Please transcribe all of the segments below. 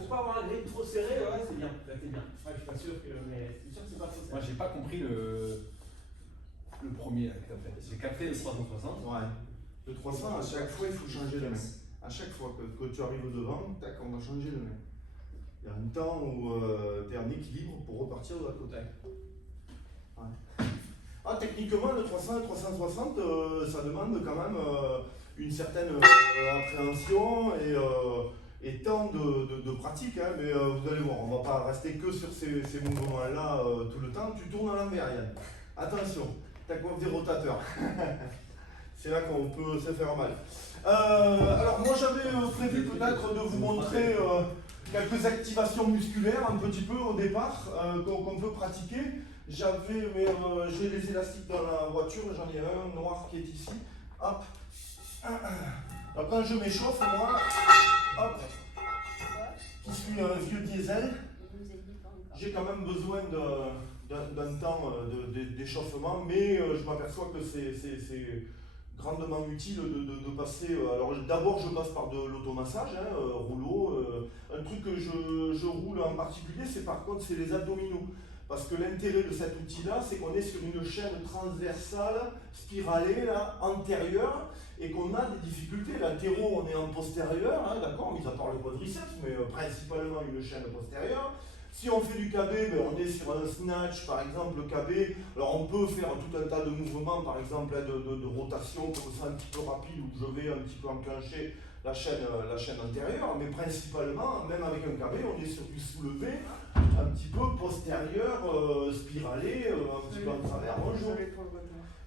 faut pas avoir un grip trop serré, ouais, c'est bien. Là, t'es bien. Ouais, je suis pas sûr que. Mais c'est sûr que c'est pas trop serré. Moi, j'ai pas compris le premier là que t'as fait. J'ai capté le 360. Ouais. Le 300, à chaque fois, il faut changer de main. À chaque fois que tu arrives au devant, tac, on va changer de main. Il y a un temps où tu es en équilibre pour repartir de l'autre côté. Ouais. Ah, techniquement, le 300 et le 360, ça demande quand même une certaine appréhension et temps de pratique. Hein, mais vous allez voir, on ne va pas rester que sur ces mouvements-là tout le temps. Tu tournes à l'envers, Yann. Attention, ta coiffe des rotateurs. C'est là qu'on peut se faire mal. Alors moi j'avais prévu peut-être de vous montrer quelques activations musculaires un petit peu au départ qu'on peut pratiquer. J'ai les élastiques dans la voiture, j'en ai un noir qui est ici. Hop. Alors quand je m'échauffe, moi, hop, qui suis un vieux diesel, j'ai quand même besoin d'un temps d'échauffement, mais je m'aperçois que c'est grandement utile de passer. Alors d'abord je passe par de l'automassage, hein, rouleau. Un truc que je roule en particulier, c'est les abdominaux. Parce que l'intérêt de cet outil-là, c'est qu'on est sur une chaîne transversale, spiralée, là, antérieure, et qu'on a des difficultés. Latéraux, on est en postérieur, hein, d'accord, mis à part le quadriceps, mais principalement une chaîne postérieure. Si on fait du KB, ben on est sur un snatch, par exemple, le KB. Alors on peut faire tout un tas de mouvements, par exemple de rotation comme ça, un petit peu rapide, où je vais un petit peu enclencher la chaîne antérieure, mais principalement, même avec un KB, on est sur du soulevé, un petit peu postérieur, spiralé, un petit peu en travers. Bonjour.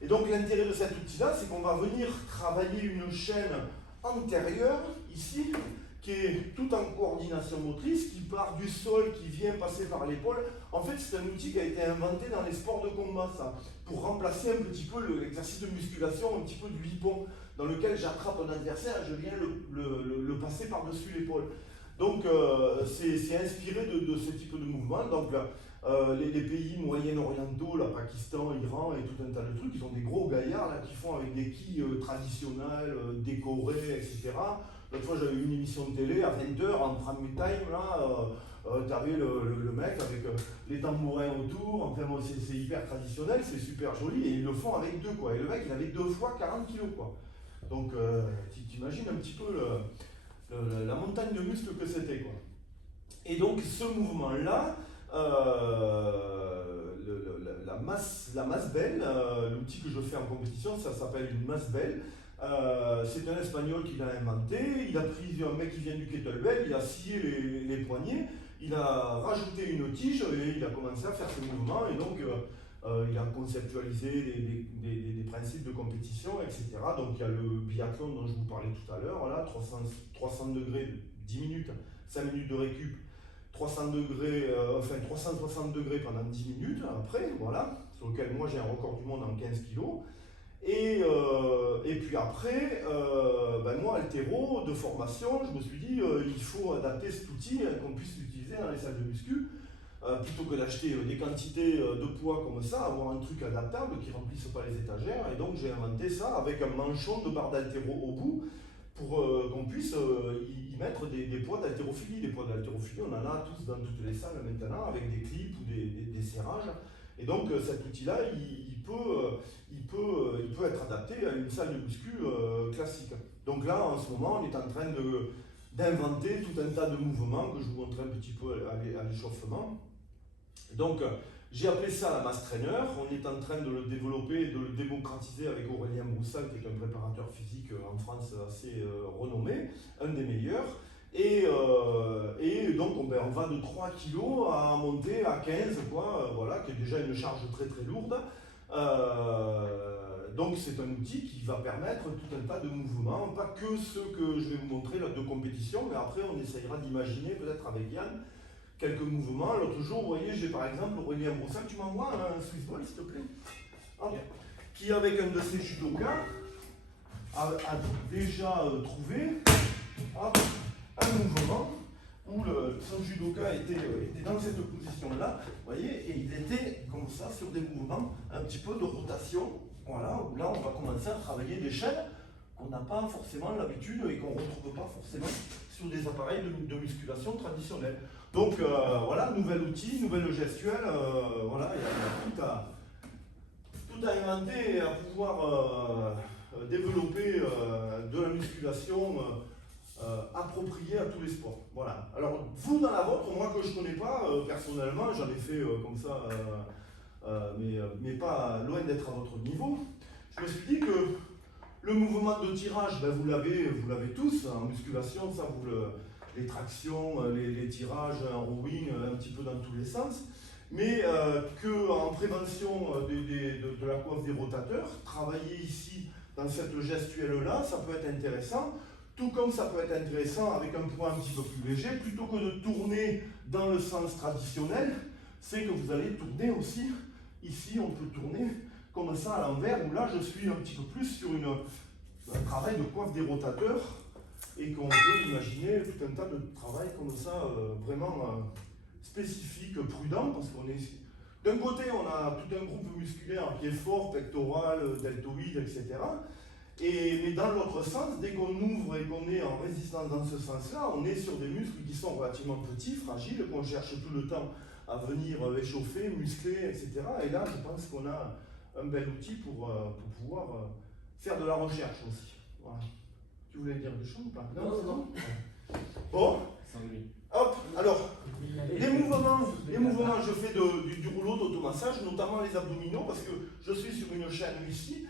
Et donc l'intérêt de cet outil-là, c'est qu'on va venir travailler une chaîne antérieure, ici, qui est tout en coordination motrice, qui part du sol, qui vient passer par l'épaule. En fait, c'est un outil qui a été inventé dans les sports de combat, ça, pour remplacer un petit peu l'exercice de musculation, un petit peu du hippon, dans lequel j'attrape un adversaire et je viens le passer par-dessus l'épaule. Donc, c'est inspiré de ce type de mouvement. Donc, les pays moyen-orientaux, Pakistan, Iran et tout un tas de trucs, ils ont des gros gaillards là, qui font avec des quilles traditionnelles, décorées, etc. L'autre fois, j'avais une émission de télé à 20h en prime time, là, t'avais le mec avec les tambourins autour, enfin bon, c'est hyper traditionnel, c'est super joli, et ils le font avec deux, quoi. Et le mec, il avait 2 fois 40 kilos, quoi. Donc, t'imagines un petit peu la montagne de muscles que c'était, quoi. Et donc, ce mouvement-là, la masse belle, l'outil que je fais en compétition, ça s'appelle une masse belle. C'est un Espagnol qui l'a inventé. Il a pris un mec qui vient du kettlebell, il a scié les poignets, il a rajouté une tige et il a commencé à faire ce mouvement. Et donc, il a conceptualisé des principes de compétition, etc. Donc, il y a le biathlon dont je vous parlais tout à l'heure, voilà, 300 degrés, 10 minutes, 5 minutes de récup. 360 degrés pendant 10 minutes après, voilà, sur lequel moi j'ai un record du monde en 15 kg. Et puis après, moi, altéro, de formation, je me suis dit, il faut adapter cet outil qu'on puisse l'utiliser dans les salles de muscu, plutôt que d'acheter des quantités de poids comme ça, avoir un truc adaptable qui ne remplisse pas les étagères. Et donc j'ai inventé ça avec un manchon de barre d'altéro au bout, pour qu'on puisse y mettre des poids d'haltérophilie. Des poids d'haltérophilie, on en a tous dans toutes les salles maintenant, avec des clips ou des serrages. Et donc cet outil-là, il peut être adapté à une salle de muscu classique. Donc là, en ce moment, on est en train d'inventer tout un tas de mouvements que je vous montrerai un petit peu à l'échauffement. Donc, j'ai appelé ça la mass trainer. On est en train de le développer et de le démocratiser avec Aurélien Broussal, qui est un préparateur physique en France assez renommé, un des meilleurs. Et donc on va de 3 kg à monter à 15, quoi, voilà, qui est déjà une charge très très lourde. Donc c'est un outil qui va permettre tout un tas de mouvements, pas que ceux que je vais vous montrer là, de compétition, mais après on essayera d'imaginer peut-être avec Yann quelques mouvements. L'autre jour, vous voyez, j'ai par exemple Aurélien Broussal, tu m'envoies un Swiss ball s'il te plaît, hop, qui avec un de ses judokas a déjà trouvé, hop, un mouvement où son judoka était dans cette position-là, vous voyez, et il était comme ça sur des mouvements un petit peu de rotation, voilà, où là on va commencer à travailler des chaînes qu'on n'a pas forcément l'habitude et qu'on ne retrouve pas forcément sur des appareils de musculation traditionnels. Donc voilà, nouvel outil, nouvelle gestuelle, voilà, il y a tout à inventer et à pouvoir développer de la musculation appropriée à tous les sports. Voilà. Alors vous dans la vôtre, moi que je ne connais pas, personnellement, j'en ai fait comme ça, mais pas loin d'être à votre niveau, je me suis dit que le mouvement de tirage, ben, vous l'avez tous en musculation, ça les tractions, les tirages en rowing, un petit peu dans tous les sens, mais qu'en prévention de la coiffe des rotateurs, travailler ici dans cette gestuelle-là, ça peut être intéressant, tout comme ça peut être intéressant avec un poids un petit peu plus léger, plutôt que de tourner dans le sens traditionnel, c'est que vous allez tourner aussi, ici on peut tourner comme ça à l'envers, où là je suis un petit peu plus sur un travail de coiffe des rotateurs, et qu'on peut imaginer tout un tas de travail comme ça, vraiment spécifique, prudent, parce qu'on est... D'un côté, on a tout un groupe musculaire qui est fort, pectoral, deltoïde, etc. Mais dans l'autre sens, dès qu'on ouvre et qu'on est en résistance dans ce sens-là, on est sur des muscles qui sont relativement petits, fragiles, qu'on cherche tout le temps à venir échauffer, muscler, etc. Et là, je pense qu'on a un bel outil pour pouvoir faire de la recherche aussi. Voilà. Tu voulais dire des choses ou pas? Non, c'est bon. Bon, hop, alors, les mouvements, je fais du rouleau d'automassage, notamment les abdominaux, parce que je suis sur une chaîne ici,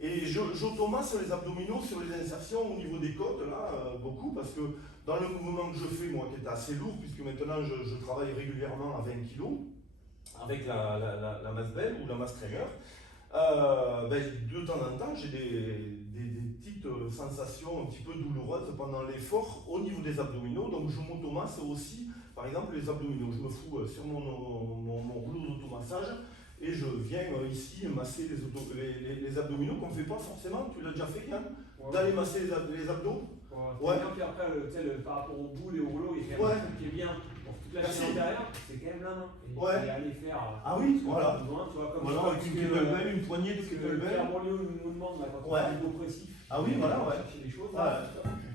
et j'automasse les abdominaux sur les insertions au niveau des côtes, là, beaucoup, parce que dans le mouvement que je fais, moi, qui est assez lourd, puisque maintenant je travaille régulièrement à 20 kg, avec la masse belle ou la masse trainer, de temps en temps, j'ai des petites sensations un petit peu douloureuses pendant l'effort au niveau des abdominaux. Donc je m'automasse aussi, par exemple, les abdominaux. Je me fous sur mon rouleau d'automassage et je viens ici masser les abdominaux qu'on ne fait pas forcément. Tu l'as déjà fait, Yann? Ouais. D'aller masser les abdos? Ouais. Bien, puis après, par rapport au boule et au rouleau, il y a un truc qui est bien. Pour toute la chaîne antérieure, c'est quand même là, non? Et aller faire. Ah oui, voilà. Besoin, tu vois, comme voilà, avec une kettlebell, une poignée de kettlebell. Pierre Bourlieu nous demande là, quand on fait du progressif. Ah oui, voilà, ouais. Chercher des choses.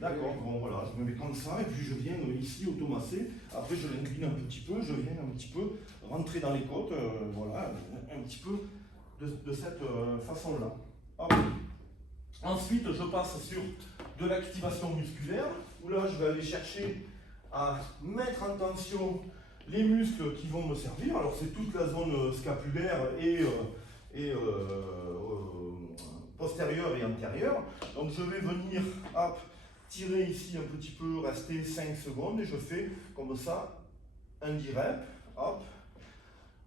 D'accord, bon voilà, je me mets comme ça et puis je viens ici automasser. Après, je l'incline un petit peu, je viens un petit peu rentrer dans les côtes, voilà, un petit peu de cette façon-là. Ensuite, je passe sur de l'activation musculaire, où là, je vais aller chercher à mettre en tension les muscles qui vont me servir. Alors, c'est toute la zone scapulaire et postérieure et antérieure. Donc, je vais venir tirer ici un petit peu, rester 5 secondes, et je fais comme ça, un direct. Hop.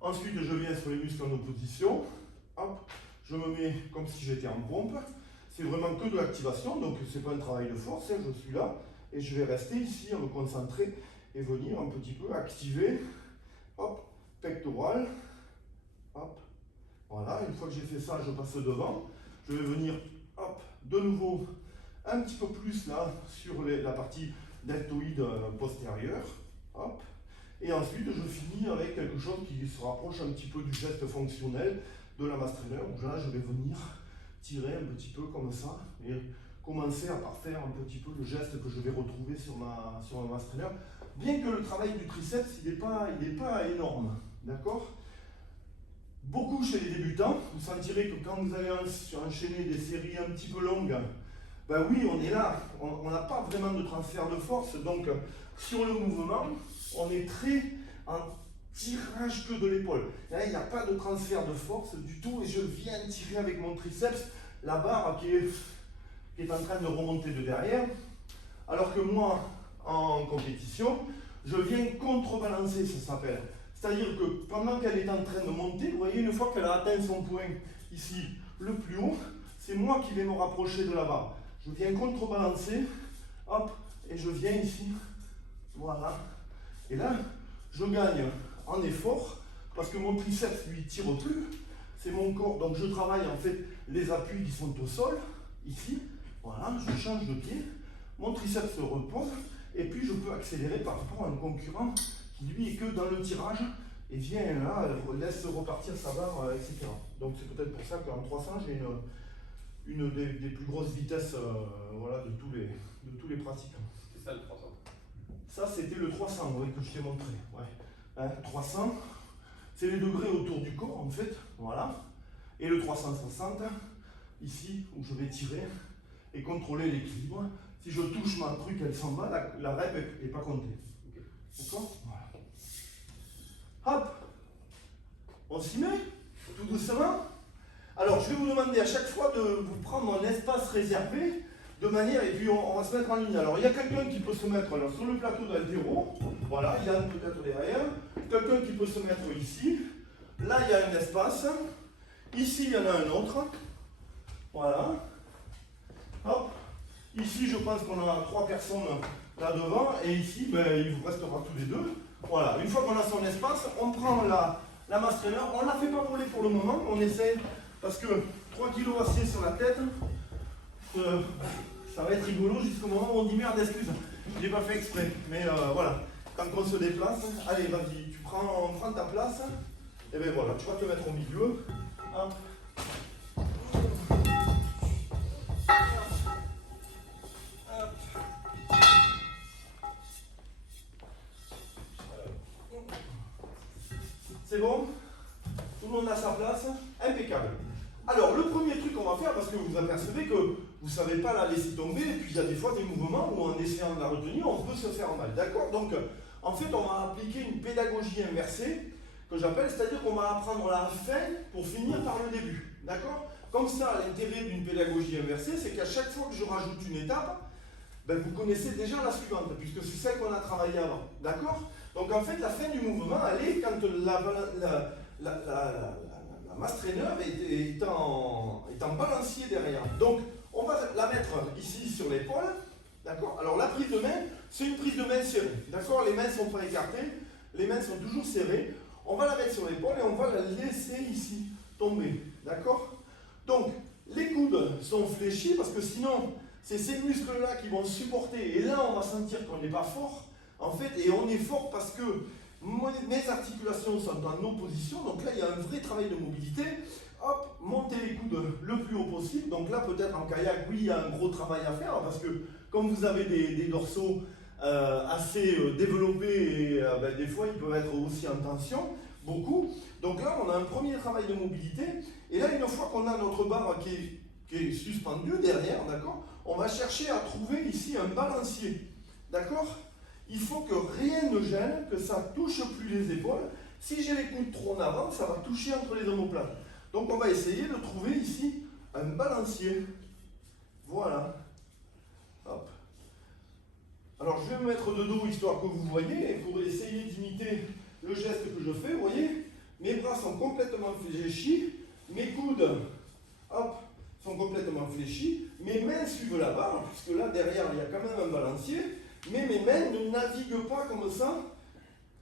Ensuite, je viens sur les muscles en opposition. Hop. Je me mets comme si j'étais en pompe. C'est vraiment que de l'activation, donc c'est pas un travail de force, hein, je suis là, et je vais rester ici à me concentrer et venir un petit peu activer, hop, pectoral, hop, voilà, une fois que j'ai fait ça, je passe devant, je vais venir, hop, de nouveau, un petit peu plus là, sur la partie deltoïde postérieure, hop, et ensuite je finis avec quelque chose qui se rapproche un petit peu du geste fonctionnel de la mass trainer, où là je vais venir tirer un petit peu comme ça et commencer à parfaire un petit peu le geste que je vais retrouver sur ma mass trainer. Bien que le travail du triceps, il n'est pas énorme, d'accord? Beaucoup chez les débutants, vous sentirez que quand vous allez enchaîner des séries un petit peu longues, ben oui, on est là, on n'a pas vraiment de transfert de force, donc sur le mouvement, on est très en tirage que de l'épaule. Là, il n'y a pas de transfert de force du tout et je viens tirer avec mon triceps la barre qui est en train de remonter de derrière. Alors que moi, en compétition, je viens contrebalancer, ça s'appelle. C'est-à-dire que pendant qu'elle est en train de monter, vous voyez, une fois qu'elle a atteint son point ici, le plus haut, c'est moi qui vais me rapprocher de la barre. Je viens contrebalancer, hop, et je viens ici, voilà. Et là, je gagne en effort, parce que mon triceps lui tire plus, c'est mon corps, donc je travaille en fait les appuis qui sont au sol, ici, voilà, je change de pied, mon triceps se repose, et puis je peux accélérer par rapport à un concurrent qui lui est que dans le tirage, et vient là, laisse repartir sa barre, etc. Donc c'est peut-être pour ça qu'en 300, j'ai une des plus grosses vitesses voilà, de tous les pratiquants. C'est ça le 300. Ça, c'était le 300, ouais, que je t'ai montré. Ouais. Hein, 300, c'est les degrés autour du corps, en fait. Voilà. Et le 360, ici, où je vais tirer et contrôler l'équilibre. Si je touche ma truc, elle s'en va, la rep n'est pas comptée. D'accord? Voilà. Hop. On s'y met, tout doucement. Alors, je vais vous demander à chaque fois de vous prendre un espace réservé, de manière, et puis on va se mettre en ligne. Alors, il y a quelqu'un qui peut se mettre là, sur le plateau d'haltéro. Voilà, il y a peut-être derrière. Quelqu'un qui peut se mettre ici. Là, il y a un espace. Ici, il y en a un autre. Voilà. Hop. Ici, je pense qu'on a 3 personnes là devant. Et ici, ben, il vous restera tous les deux. Voilà. Une fois qu'on a son espace, on prend la masse trainer. On ne la fait pas voler pour le moment. On essaie, parce que 3 kg acier sur la tête, ça va être rigolo jusqu'au moment où on dit merde, excuse. Je n'ai pas fait exprès. Mais voilà. Quand on se déplace, allez, vas-y, tu prends ta place. Et bien voilà, tu vas te mettre au milieu. Hop. C'est bon? Tout le monde a sa place? Impeccable. Alors, le premier truc qu'on va faire, parce que vous apercevez que vous ne savez pas la laisser tomber, et puis il y a des fois des mouvements où en essayant de la retenir, on peut se faire mal. D'accord? Donc, en fait, on va appliquer une pédagogie inversée, que j'appelle, c'est-à-dire qu'on va apprendre la fin pour finir par le début. D'accord? Comme ça, l'intérêt d'une pédagogie inversée, c'est qu'à chaque fois que je rajoute une étape, ben, vous connaissez déjà la suivante, puisque c'est celle qu'on a travaillée avant. D'accord? Donc en fait, la fin du mouvement, elle est quand la masse trainer est en balancier derrière. Donc, on va la mettre ici sur l'épaule. D'accord? Alors la prise de main, c'est une prise de main serrée. D'accord? Les mains ne sont pas écartées, les mains sont toujours serrées. On va la mettre sur l'épaule et on va la laisser ici tomber. D'accord? Donc, les coudes sont fléchis parce que sinon, c'est ces muscles-là qui vont supporter. Et là, on va sentir qu'on n'est pas fort. En fait, et on est fort parce que mes articulations sont en opposition. Donc là, il y a un vrai travail de mobilité. Hop, montez les coudes le plus haut possible. Donc là, peut-être en kayak, oui, il y a un gros travail à faire parce que comme vous avez des dorsaux assez développés, et ben, des fois, ils peuvent être aussi en tension, beaucoup. Donc là, on a un premier travail de mobilité. Et là, une fois qu'on a notre barre qui est suspendue derrière, d'accord, on va chercher à trouver ici un balancier. D'accord? Il faut que rien ne gêne, que ça ne touche plus les épaules. Si j'ai les coudes trop en avant, ça va toucher entre les omoplates. Donc on va essayer de trouver ici un balancier. Voilà. Hop. Alors je vais me mettre de dos histoire que vous voyez, pour essayer d'imiter le geste que je fais. Vous voyez, mes bras sont complètement fléchis, mes coudes, hop, sont complètement fléchis, mes mains suivent la barre, puisque là derrière il y a quand même un balancier. Mais mes mains ne naviguent pas comme ça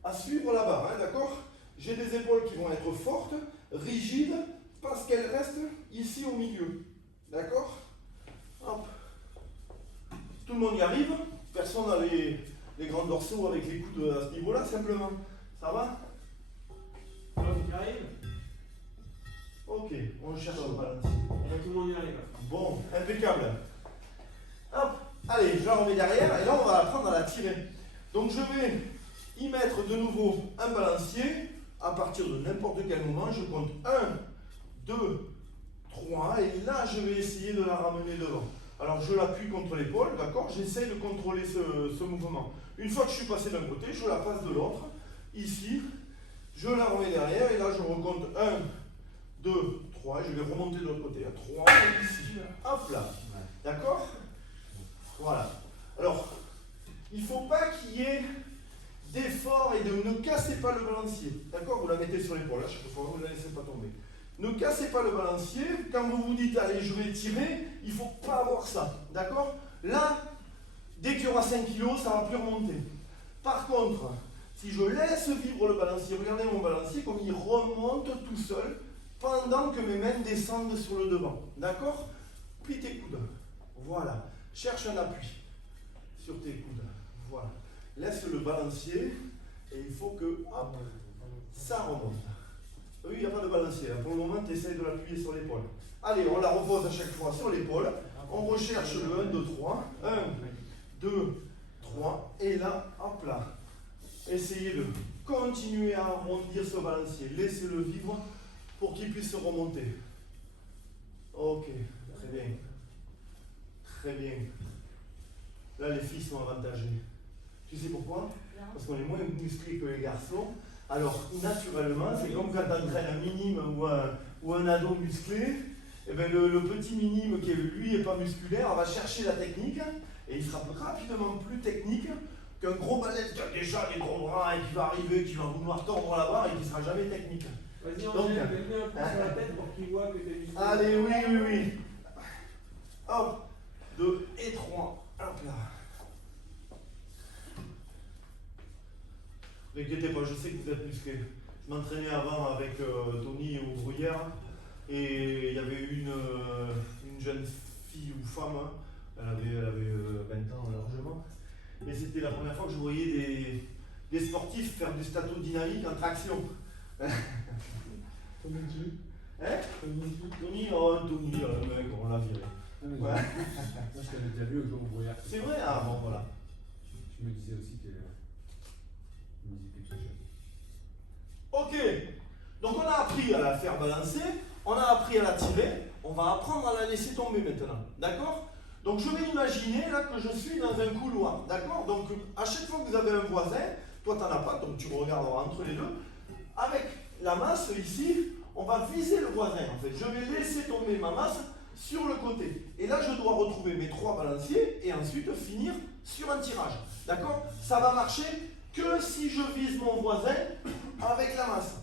à suivre la barre, hein, d'accord? J'ai des épaules qui vont être fortes, rigides, parce qu'elles restent ici au milieu. D'accord? Hop. Tout le monde y arrive. Personne n'a les grands dorsaux avec les coudes à ce niveau-là, simplement. Ça va? Tout le monde y arrive? Ok, on cherche le balancier. Tout le monde y arrive. Bon, impeccable. Hop. Allez, je la remets derrière et là on va apprendre à la tirer. Donc je vais y mettre de nouveau un balancier à partir de n'importe quel moment. Je compte 1, 2, 3 et là je vais essayer de la ramener devant. Alors je l'appuie contre l'épaule, d'accord? J'essaye de contrôler ce mouvement. Une fois que je suis passé d'un côté, je la passe de l'autre. Ici, je la remets derrière et là je recompte 1, 2, 3 et je vais remonter de l'autre côté. 3 et ici. Hop là. D'accord? Voilà. Alors, il ne faut pas qu'il y ait d'effort et ne cassez pas le balancier. D'accord? Vous la mettez sur l'épaule, chaque fois, vous ne la laissez pas tomber. Ne cassez pas le balancier. Quand vous vous dites, allez, je vais tirer, il ne faut pas avoir ça. D'accord? Là, dès qu'il y aura 5 kg, ça ne va plus remonter. Par contre, si je laisse vivre le balancier, regardez mon balancier, comme il remonte tout seul, pendant que mes mains descendent sur le devant. D'accord? Plie tes coudes. Voilà. Cherche un appui sur tes coudes. Voilà. Laisse le balancier et il faut que hop, ça remonte. Oui, il n'y a pas de balancier. Pour le moment, tu essaies de l'appuyer sur l'épaule. Allez, on la repose à chaque fois sur l'épaule. On recherche le 1, 2, 3. 1, 2, 3. Et là, hop là. Essayez de continuer à arrondir ce balancier. Laissez-le vivre pour qu'il puisse remonter. Ok, très bien. Très bien. Là, les filles sont avantagées. Tu sais pourquoi? Parce qu'on est moins musclés que les garçons. Alors, naturellement, c'est comme quand tu entraînes un minime ou un ado musclé. Et bien, le petit minime qui, lui, n'est pas musculaire, va chercher la technique et il sera rapidement plus technique qu'un gros balèze qui a déjà des gros bras et qui va arriver, qui va vouloir tordre la barre et qui ne sera jamais technique. Vas-y, Angèle, mets-lui un coup sur la tête pour qu'il voit que t'es musclé. Allez, oui. Hop, 2 et 3. Hop là. Ne vous inquiétez pas, je sais que vous êtes musclé. Je m'entraînais avant avec Tony au Gruyère et il y avait une jeune fille ou femme, hein, elle avait 20 ans largement, et c'était la première fois que je voyais des sportifs faire du statodynamique en traction. Tony qui? Hein? Tony, le mec, on l'a viré. Ouais. Moi je t'avais déjà vu au jour Gruyère. C'est vrai? Ah bon, voilà. Je me disais aussi que. Ok, donc on a appris à la faire balancer, on a appris à la tirer, on va apprendre à la laisser tomber maintenant, d'accord? Donc je vais imaginer là que je suis dans un couloir, d'accord? Donc à chaque fois que vous avez un voisin, toi t'en as pas, donc tu regarderas entre les deux, avec la masse ici, on va viser le voisin en fait. Je vais laisser tomber ma masse sur le côté. Et là je dois retrouver mes 3 balanciers et ensuite finir sur un tirage, d'accord? Ça va marcher que si je vise mon voisin avec la masse.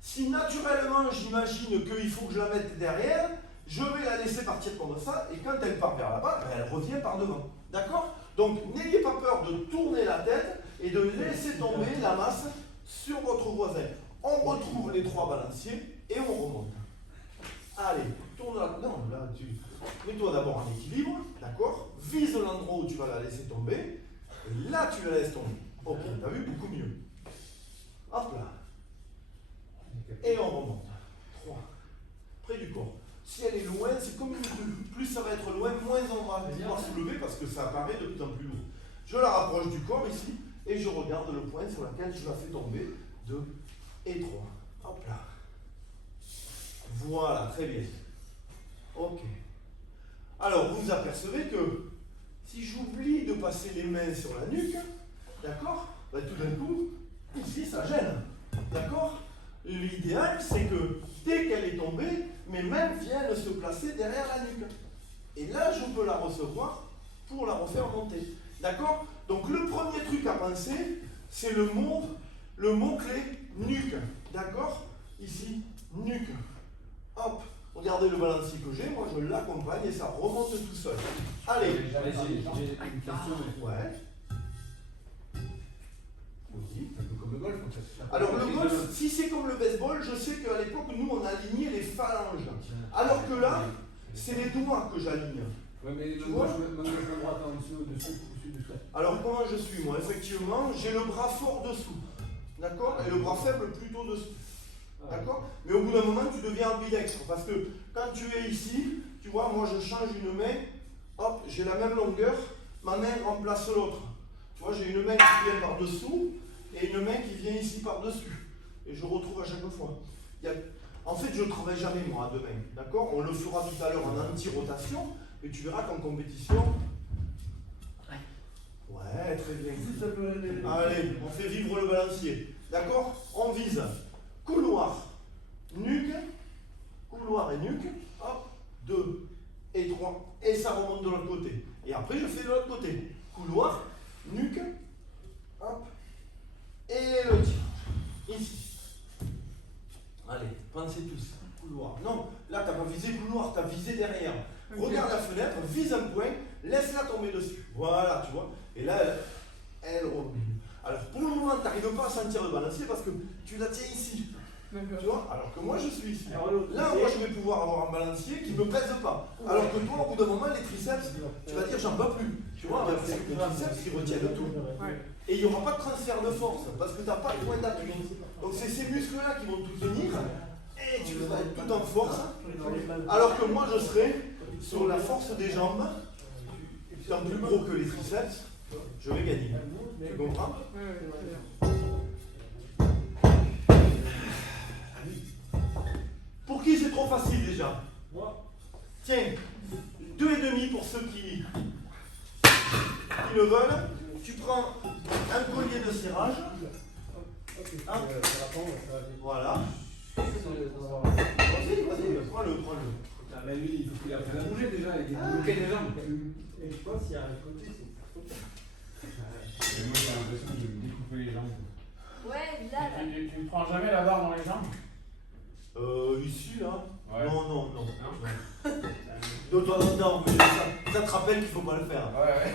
Si naturellement j'imagine qu'il faut que je la mette derrière, je vais la laisser partir comme ça, et quand elle part vers là-bas, elle revient par devant. D'accord? Donc n'ayez pas peur de tourner la tête et de laisser tomber la masse sur votre voisin. On retrouve les 3 balanciers et on remonte. Allez, tourne la... Non, là, mets-toi d'abord en équilibre, d'accord? Vise l'endroit où tu vas la laisser tomber, et là tu la laisses tomber. Ok, t'as vu, beaucoup mieux. Hop là. Et on remonte. 3. Près du corps. Si elle est loin, c'est comme une bulle. Plus ça va être loin, moins on va pouvoir soulever parce que ça apparaît de plus en plus lourd. Je la rapproche du corps ici et je regarde le point sur lequel je la fais tomber. 2 et 3. Hop là. Voilà, très bien. Ok. Alors, vous apercevez que si j'oublie de passer les mains sur la nuque, d'accord, ben, tout d'un coup, ici, ça gêne. D'accord? L'idéal, c'est que dès qu'elle est tombée, mes mains viennent se placer derrière la nuque. Et là, je peux la recevoir pour la refaire monter. D'accord? Donc, le premier truc à penser, c'est le mot-clé nuque. D'accord? Ici, nuque. Hop, regardez le balancier que j'ai, moi je l'accompagne et ça remonte tout seul. Allez. J'ai une question. Ouais. Oui, un peu comme le golf en fait. Alors le golf, si c'est comme le baseball, je sais qu'à l'époque, nous on alignait les phalanges. Alors que là, c'est les doigts que j'aligne. Ouais, mais moi je me droite en dessous, dessous. Alors comment je suis moi? Effectivement, j'ai le bras fort dessous. D'accord? Et le bras faible plutôt dessous. D'accord? Mais au bout d'un moment, tu deviens ambidextre. Parce que quand tu es ici, tu vois, moi je change une main, hop, j'ai la même longueur, ma main remplace l'autre. Tu vois, j'ai une main qui vient par-dessous et une main qui vient ici par-dessus. Et je retrouve à chaque fois. En fait, je ne travaille jamais moi à 2 mains. D'accord? On le fera tout à l'heure en anti-rotation, mais tu verras qu'en compétition. Ouais, très bien. Allez, on fait vivre le balancier. D'accord? On vise. Couloir, nuque, couloir et nuque, hop, 2 et 3, et ça remonte de l'autre côté. Et après, je fais de l'autre côté. Couloir, nuque, hop, et le tirage. Ici. Allez, pensez tous. Couloir. Non, là, tu n'as pas visé couloir, tu as visé derrière. Okay. Regarde la fenêtre, vise un point, laisse-la tomber dessus. Voilà, tu vois. Et là, elle remonte. Alors, pour le moment, tu n'arrives pas à sentir le balancier parce que tu la tiens ici. Tu vois? Alors que moi, je suis ici. Là, moi, je vais pouvoir avoir un balancier qui ne me pèse pas. Alors que toi, au bout d'un moment, les triceps, tu vas dire, j'en peux plus. Tu vois? Parce que les triceps, ils retiennent tout. Et il n'y aura pas de transfert de force parce que tu n'as pas de point d'appui. Donc, c'est ces muscles-là qui vont tout tenir et tu vas être tout en force. Alors que moi, je serai sur la force des jambes, étant plus gros que les triceps. je vais gagner. Tu comprends? Pour qui c'est trop facile déjà? Moi. Tiens, 2,5 pour ceux qui le veulent. Tu prends un collier de serrage. Voilà. Vas-y, prends-le. Ah, mais lui, il faut qu'il apprenne à bouger déjà, il est bloqué des jambes. Et je pense qu'il y a un côté, c'est trop tard. Moi, j'ai l'impression de me découper les jambes. Ouais, là. Tu ne prends jamais la barre dans les jambes? Ici, là? Ouais. Non. Non, mais ça te rappelle qu'il faut pas le faire. Ouais.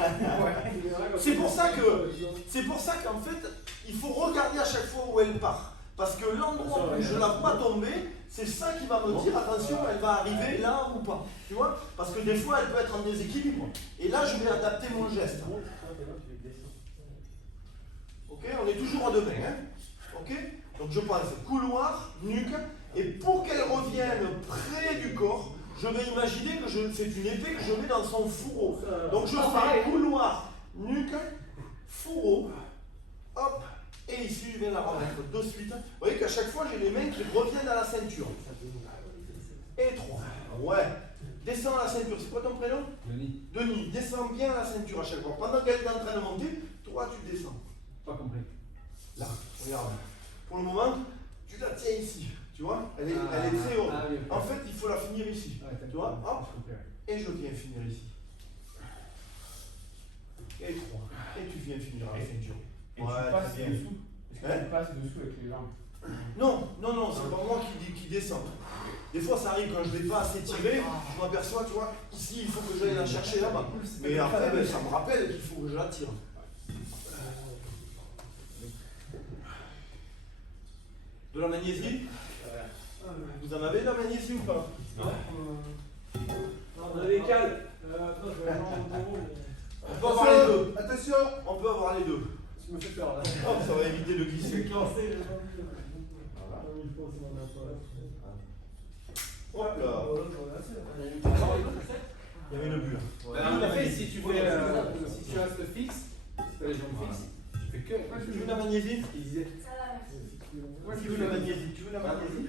C'est pour ça qu'en fait, il faut regarder à chaque fois où elle part. Parce que l'endroit où je la vois tomber, c'est ça qui va me dire, attention, elle va arriver là ou pas. Tu vois? Parce que des fois, elle peut être en déséquilibre. Et là, je vais adapter mon geste. Ok? On est toujours à deux mains. Hein? Ok? Donc je pense couloir, nuque. Et pour qu'elle revienne près du corps, je vais imaginer que c'est une épée que je mets dans son fourreau. Donc je fais couloir, nuque, fourreau, hop, et ici je viens la remettre de suite. Vous voyez qu'à chaque fois j'ai les mains qui reviennent à la ceinture. Et 3. Ouais. Descends à la ceinture. C'est quoi ton prénom? Denis. Descends bien à la ceinture à chaque fois. Pendant qu'elle est en train de monter, toi tu descends. Pas compris. Là, regarde. Pour le moment, tu la tiens ici. Tu vois, elle est très haute. Oui, en fait, il faut la finir ici. Tu vois, hop, et je viens finir ici. Et 3. Et tu viens finir à la ceinture. Et tu passes dessous. Est-ce que tu passes dessous avec les jambes? Non, c'est pas moi qui descends. Des fois, ça arrive quand je ne vais pas assez tirer, je m'aperçois, tu vois, ici, il faut que j'aille la chercher là-bas. Mais après, ça me rappelle qu'il faut que je la tire. De la magnésie? Vous en avez de la magnésie ou pas? On a les cales. On peut avoir les deux. Attention, on peut avoir les deux. Tu me fais peur là. Oh, ça va éviter de glisser. Hop là. Il y avait le but. En fait, si tu restes fixe, si tu as les jambes fixes, tu fais que. Tu veux la magnésie? Il disait. Ça va, merci. Tu veux la magnésie? Tu veux la magnésie?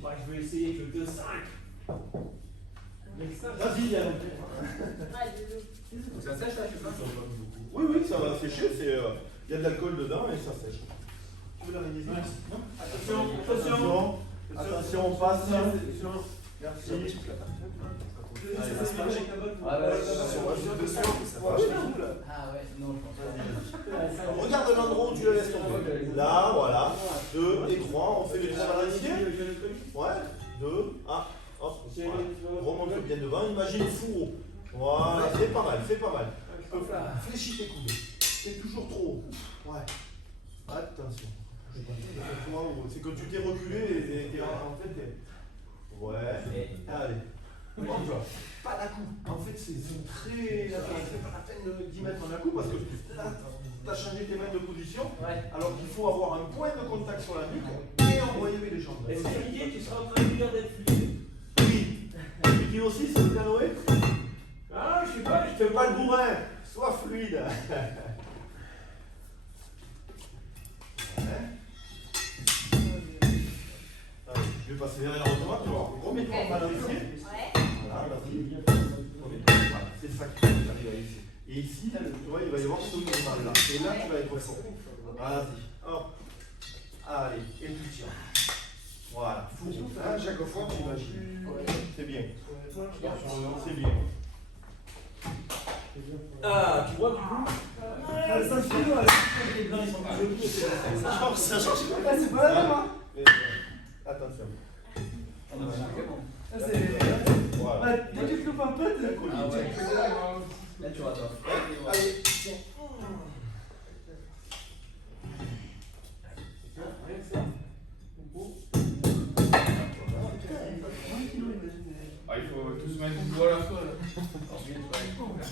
Bah, je vais essayer que 2-5. Vas-y, Yann. Ça sèche là, je sais pas. Oui, ça va sécher. Il y a de l'alcool dedans et ça sèche. Tu veux la magnésie? Non? Attention, on passe. Merci. Regarde l'endroit où tu la laisses tomber. Là, voilà. 2 et 3. On fait les 3 balanciers. Ouais. 2. Ah. Hop. Voilà. Remonte bien devant. Imagine le fourreau. Voilà. C'est pas mal. Fléchis tes coudées. C'est toujours trop haut. Ouais. Attention. C'est que tu t'es reculé et en fait. Ouais. Allez. Pas d'un coup. En fait, c'est très. C'est pas la peine d'y mettre un coup parce que là, tu as changé tes mains de position. Alors qu'il faut avoir un point de contact sur la nuque et envoyer les jambes. Est-ce que Didier, tu seras en train de dire d'être fluide? Oui. Tu dis aussi, c'est le canoë? Ah, je sais pas, Je fais pas le bourrin. Sois fluide. Je vais passer derrière l'automate, tu vois. Remets-toi en balancier. Voilà, vas-y. C'est ça qui arrive ici. Et ici, tu vois, il va y avoir ce normal là. Et là, tu vas être fort. Vas-y. Hop. Allez, et tu tires. Voilà. Chaque fois, tu imagines. C'est bien. C'est bien. Ah, tu vois du coup? Ça change pas, c'est pas la même, hein. Attention. Voilà. Dès que tu te loupes un peu, t'es collé. Là, tu rates. Allez, tiens. Il faut tous mettre du doigt là.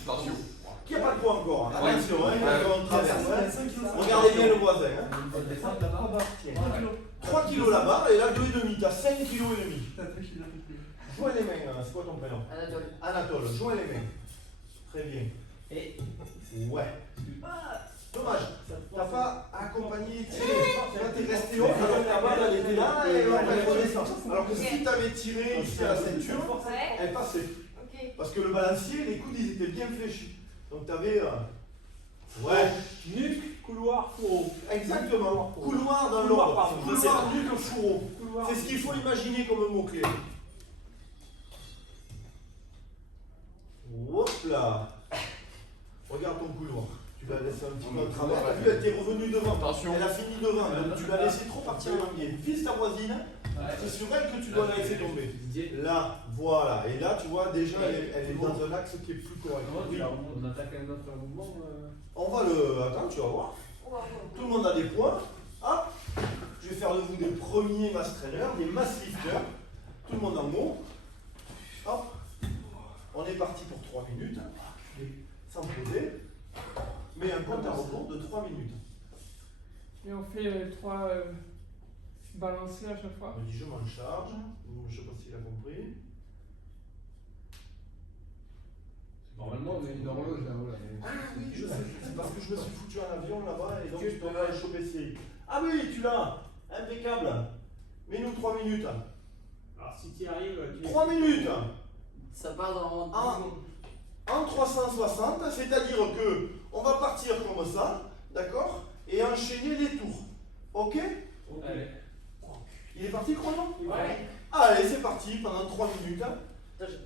Attention. Qui n'a pas de poids encore? Attention, on traverse. Regardez bien le voisin. 3 kilos là-bas, et là 2,5. Tu as 5 kilos et demi. Joins les mains, c'est quoi ton prénom? Anatole. Anatole, joins les mains. Très bien. Et Ouais. Dommage, t'as pas accompagné et tiré. Là, t'es resté haut, alors ta balle, elle était là et elle redescend. Alors que si t'avais tiré ici à la ceinture, Ouais. elle passait. Ok. Parce que le balancier, les coudes, ils étaient bien fléchis. Donc t'avais. Ouais. Nuque, couloir, fourreau. Exactement. Couloir dans Couloir, l'ordre. pardon. Couloir, nuque, fourreau. Couloir. C'est ce qu'il faut imaginer comme mot-clé. Hop là. Regarde ton couloir. Tu l'as laissé un petit peu en travers. T'as vu, elle t'est revenue devant. Attention. Elle a fini devant. Donc tu l'as laissé trop partir en biais. Vise ta voisine. C'est sur elle que tu dois la laisser tomber. Là, voilà. Et là, tu vois, déjà, elle est dans un axe qui est plus correct. Oui. On attaque un autre mouvement. On va le. Attends, tu vas voir. Tout le monde a des points. Hop. Je vais faire de vous des premiers mass trainers, des mass lifters. Tout le monde en haut. Hop. On est parti pour 3 minutes. Sans poser. Mais un compte à rebours de 3 minutes. Et on fait 3 balancés à chaque fois. On me dit je m'en charge. Je sais pas s'il a compris. Normalement, on a une horloge là-haut. Là. Ah oui, je sais. C'est parce que je me suis foutu en avion là-bas et donc je peux pas choper ici. Ah oui, tu l'as. Impeccable. Mets-nous 3 minutes. Alors si tu y arrives, tu 3 minutes. Ça part dans En 360, c'est-à-dire que on va partir comme ça, d'accord, et enchaîner les tours. Ok? Allez. Il est parti le chrono? Ouais. Allez, c'est parti pendant 3 minutes.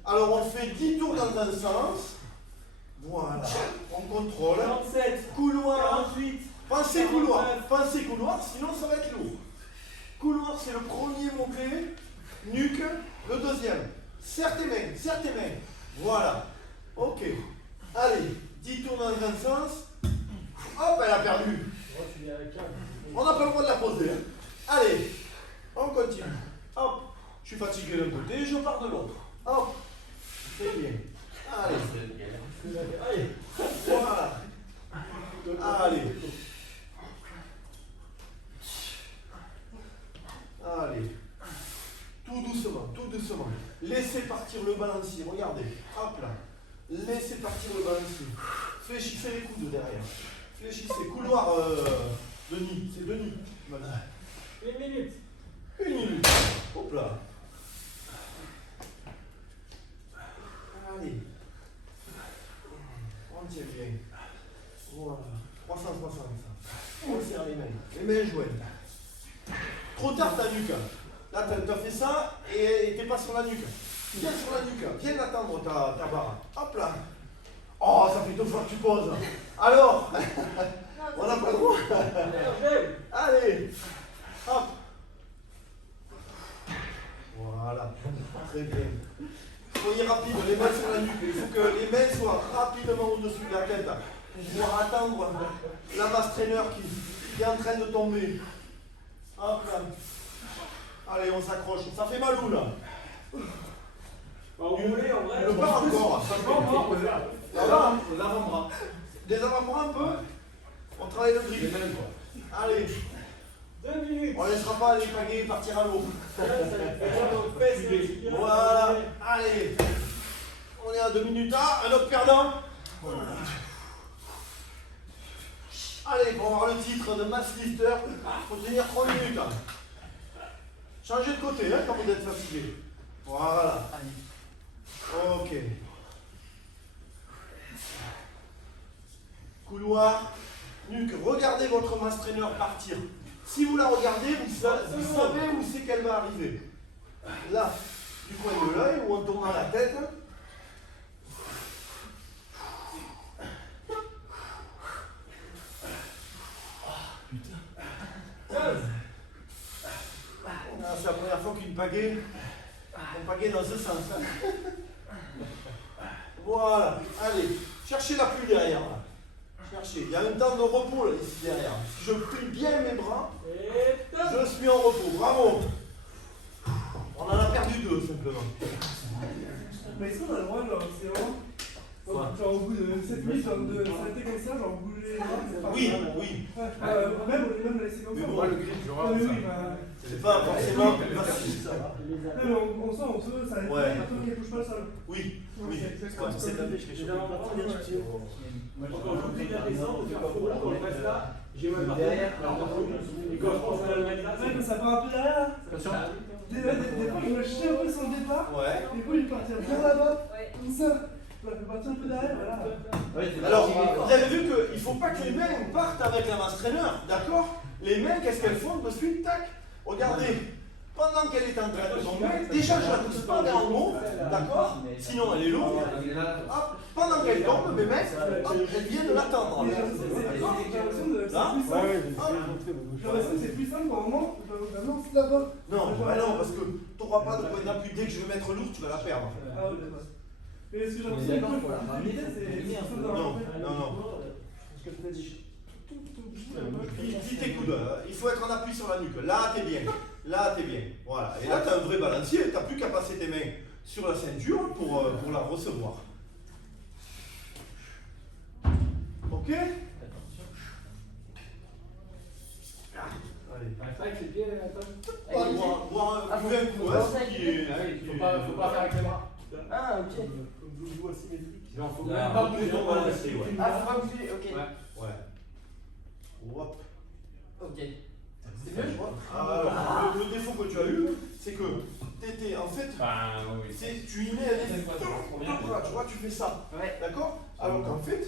Alors on fait 10 tours dans un sens. Voilà. On contrôle. 47. Couloir. 48. Pensez couloir. Pensez couloir, sinon ça va être lourd. Couloir, c'est le premier mot-clé. Nuque, le deuxième. Serre tes mains, serre tes mains. Voilà. Ok. Allez, 10 tours dans un sens. Hop, elle a perdu. On n'a pas le droit de la poser. Hein. Allez, on continue. Hop, je suis fatigué d'un côté, je pars de l'autre. Hop, c'est bien. Allez, allez, voilà. Allez. Allez. Tout doucement, tout doucement. Laissez partir le balancier, regardez. Hop là. Laissez partir le balancier. Fléchissez les coudes derrière. Fléchissez. Couloir Denis, c'est Denis. Une minute. 1 minute. Hop là. Allez. On tient bien. Voilà. 360 ça. On serre les mains. Les mains jointes. Trop tard ta nuque. Là t'as fait ça et t'es pas sur la nuque. Viens sur la nuque. Viens attendre ta barre. Hop là. Oh, ça fait 2 fois que tu poses. Alors, on n'a pas le droit. Allez. Hop. Voilà. Très bien. Soyez rapide, les mains sur la nuque. Il faut que les mains soient rapidement au-dessus de la tête pour pouvoir attendre la masse trainer qui est en train de tomber. Hop là. Allez, on s'accroche. Ça fait mal où là? On voulait en vrai. Le pas encore. L'avant-bras. Des avant-bras un peu. On travaille le grip. Allez. 2 minutes. On ne laissera pas les pagaies partir à l'eau. Voilà. Voilà. Allez. On est à 2 minutes. Ah, un autre perdant. Allez, pour avoir le titre de Mass Lifter, il faut tenir 3 minutes. Changez de côté hein, quand vous êtes fatigué. Voilà. Ok. Couloir, nuque. Regardez votre mass trainer partir. Si vous la regardez, vous savez où c'est qu'elle va arriver. Là, du coin de l'œil, ou en tournant la tête. C'est la première fois qu'une pagaie, on pagaie dans ce sens. Hein. Voilà, allez, cherchez la pluie derrière. Là. Cherchez, il y a un temps de repos là, ici derrière. Si je plie bien mes bras, je suis en repos. Bravo. On en a perdu 2 simplement. Mais est-ce qu'on a le droit, genre, c'est vraiment. Genre au bout de 7 minutes, genre, de s'arrêter comme ça, genre bouger les bras, c'est pas Oui, grave. oui. Ouais, même laisser comme Mais ça. bon, Moi, le grip, je Ah, vois mais ça. oui, bah. C'est pas forcément plus facile ça. Non, mais on sent, on se ça Ouais. un truc qui touche pas le sol. Oui, Non, oui. c'est Ouais, comme c'est ça. la pêche, les choses. Donc quand j'oublie de la descendre, je faire faux, quand je reste là, j'ai mal partout. Derrière, Et quand je pense à la mettre là, Ouais, mais ça part un peu derrière. Attention. Des fois, je me jetais un peu sur le départ. Ouais. Du coup, il est parti bien là-bas. Ouais. Comme ça. Je l'ai fait partir un peu derrière. Voilà. Alors, vous avez vu qu'il ne faut pas que les mains partent avec la masse traîner, d'accord? Les mains, qu'est-ce qu'elles font de suite? Tac. Regardez. Pendant qu'elle est en train de tomber, déjà je la pousse pas vers en haut, d'accord? Sinon elle est lourde. Hop, pendant qu'elle tombe, mes mains, hop, elles viennent l'attendre. J'ai l'impression que c'est plus simple au moment où je la lance là-bas. Non, bah non, parce que tu n'auras pas de point d'appui. Dès que je vais mettre lourd, tu vas la perdre. Ah ouais, d'accord. Mais est-ce que j'ai l'impression que la vitesse est Non. Plie tes coudes, il faut être en appui sur la nuque. Là, t'es bien. Là, t'es bien. Voilà. Et là, tu as un vrai balancier. Tu n'as plus qu'à passer tes mains sur la ceinture pour la recevoir. Ok? Allez. Reste avec les pieds, attends. Boire un coup, hein, ce qui est. Faut pas faire avec les bras. Ah, ok. Comme je vous vois symétrique. Genre, faut Là, même pas bouger ton bras. balancer, ouais. Ah, faut pas bouger, ok. Ouais. Hop. Ok. C'est mieux, je crois. Alors, le défaut que tu as eu, c'est que t'étais en fait. Bah oui. Tu y mets deux bras, tu vois, tu fais ça. Ouais. D'accord? Alors qu'en fait,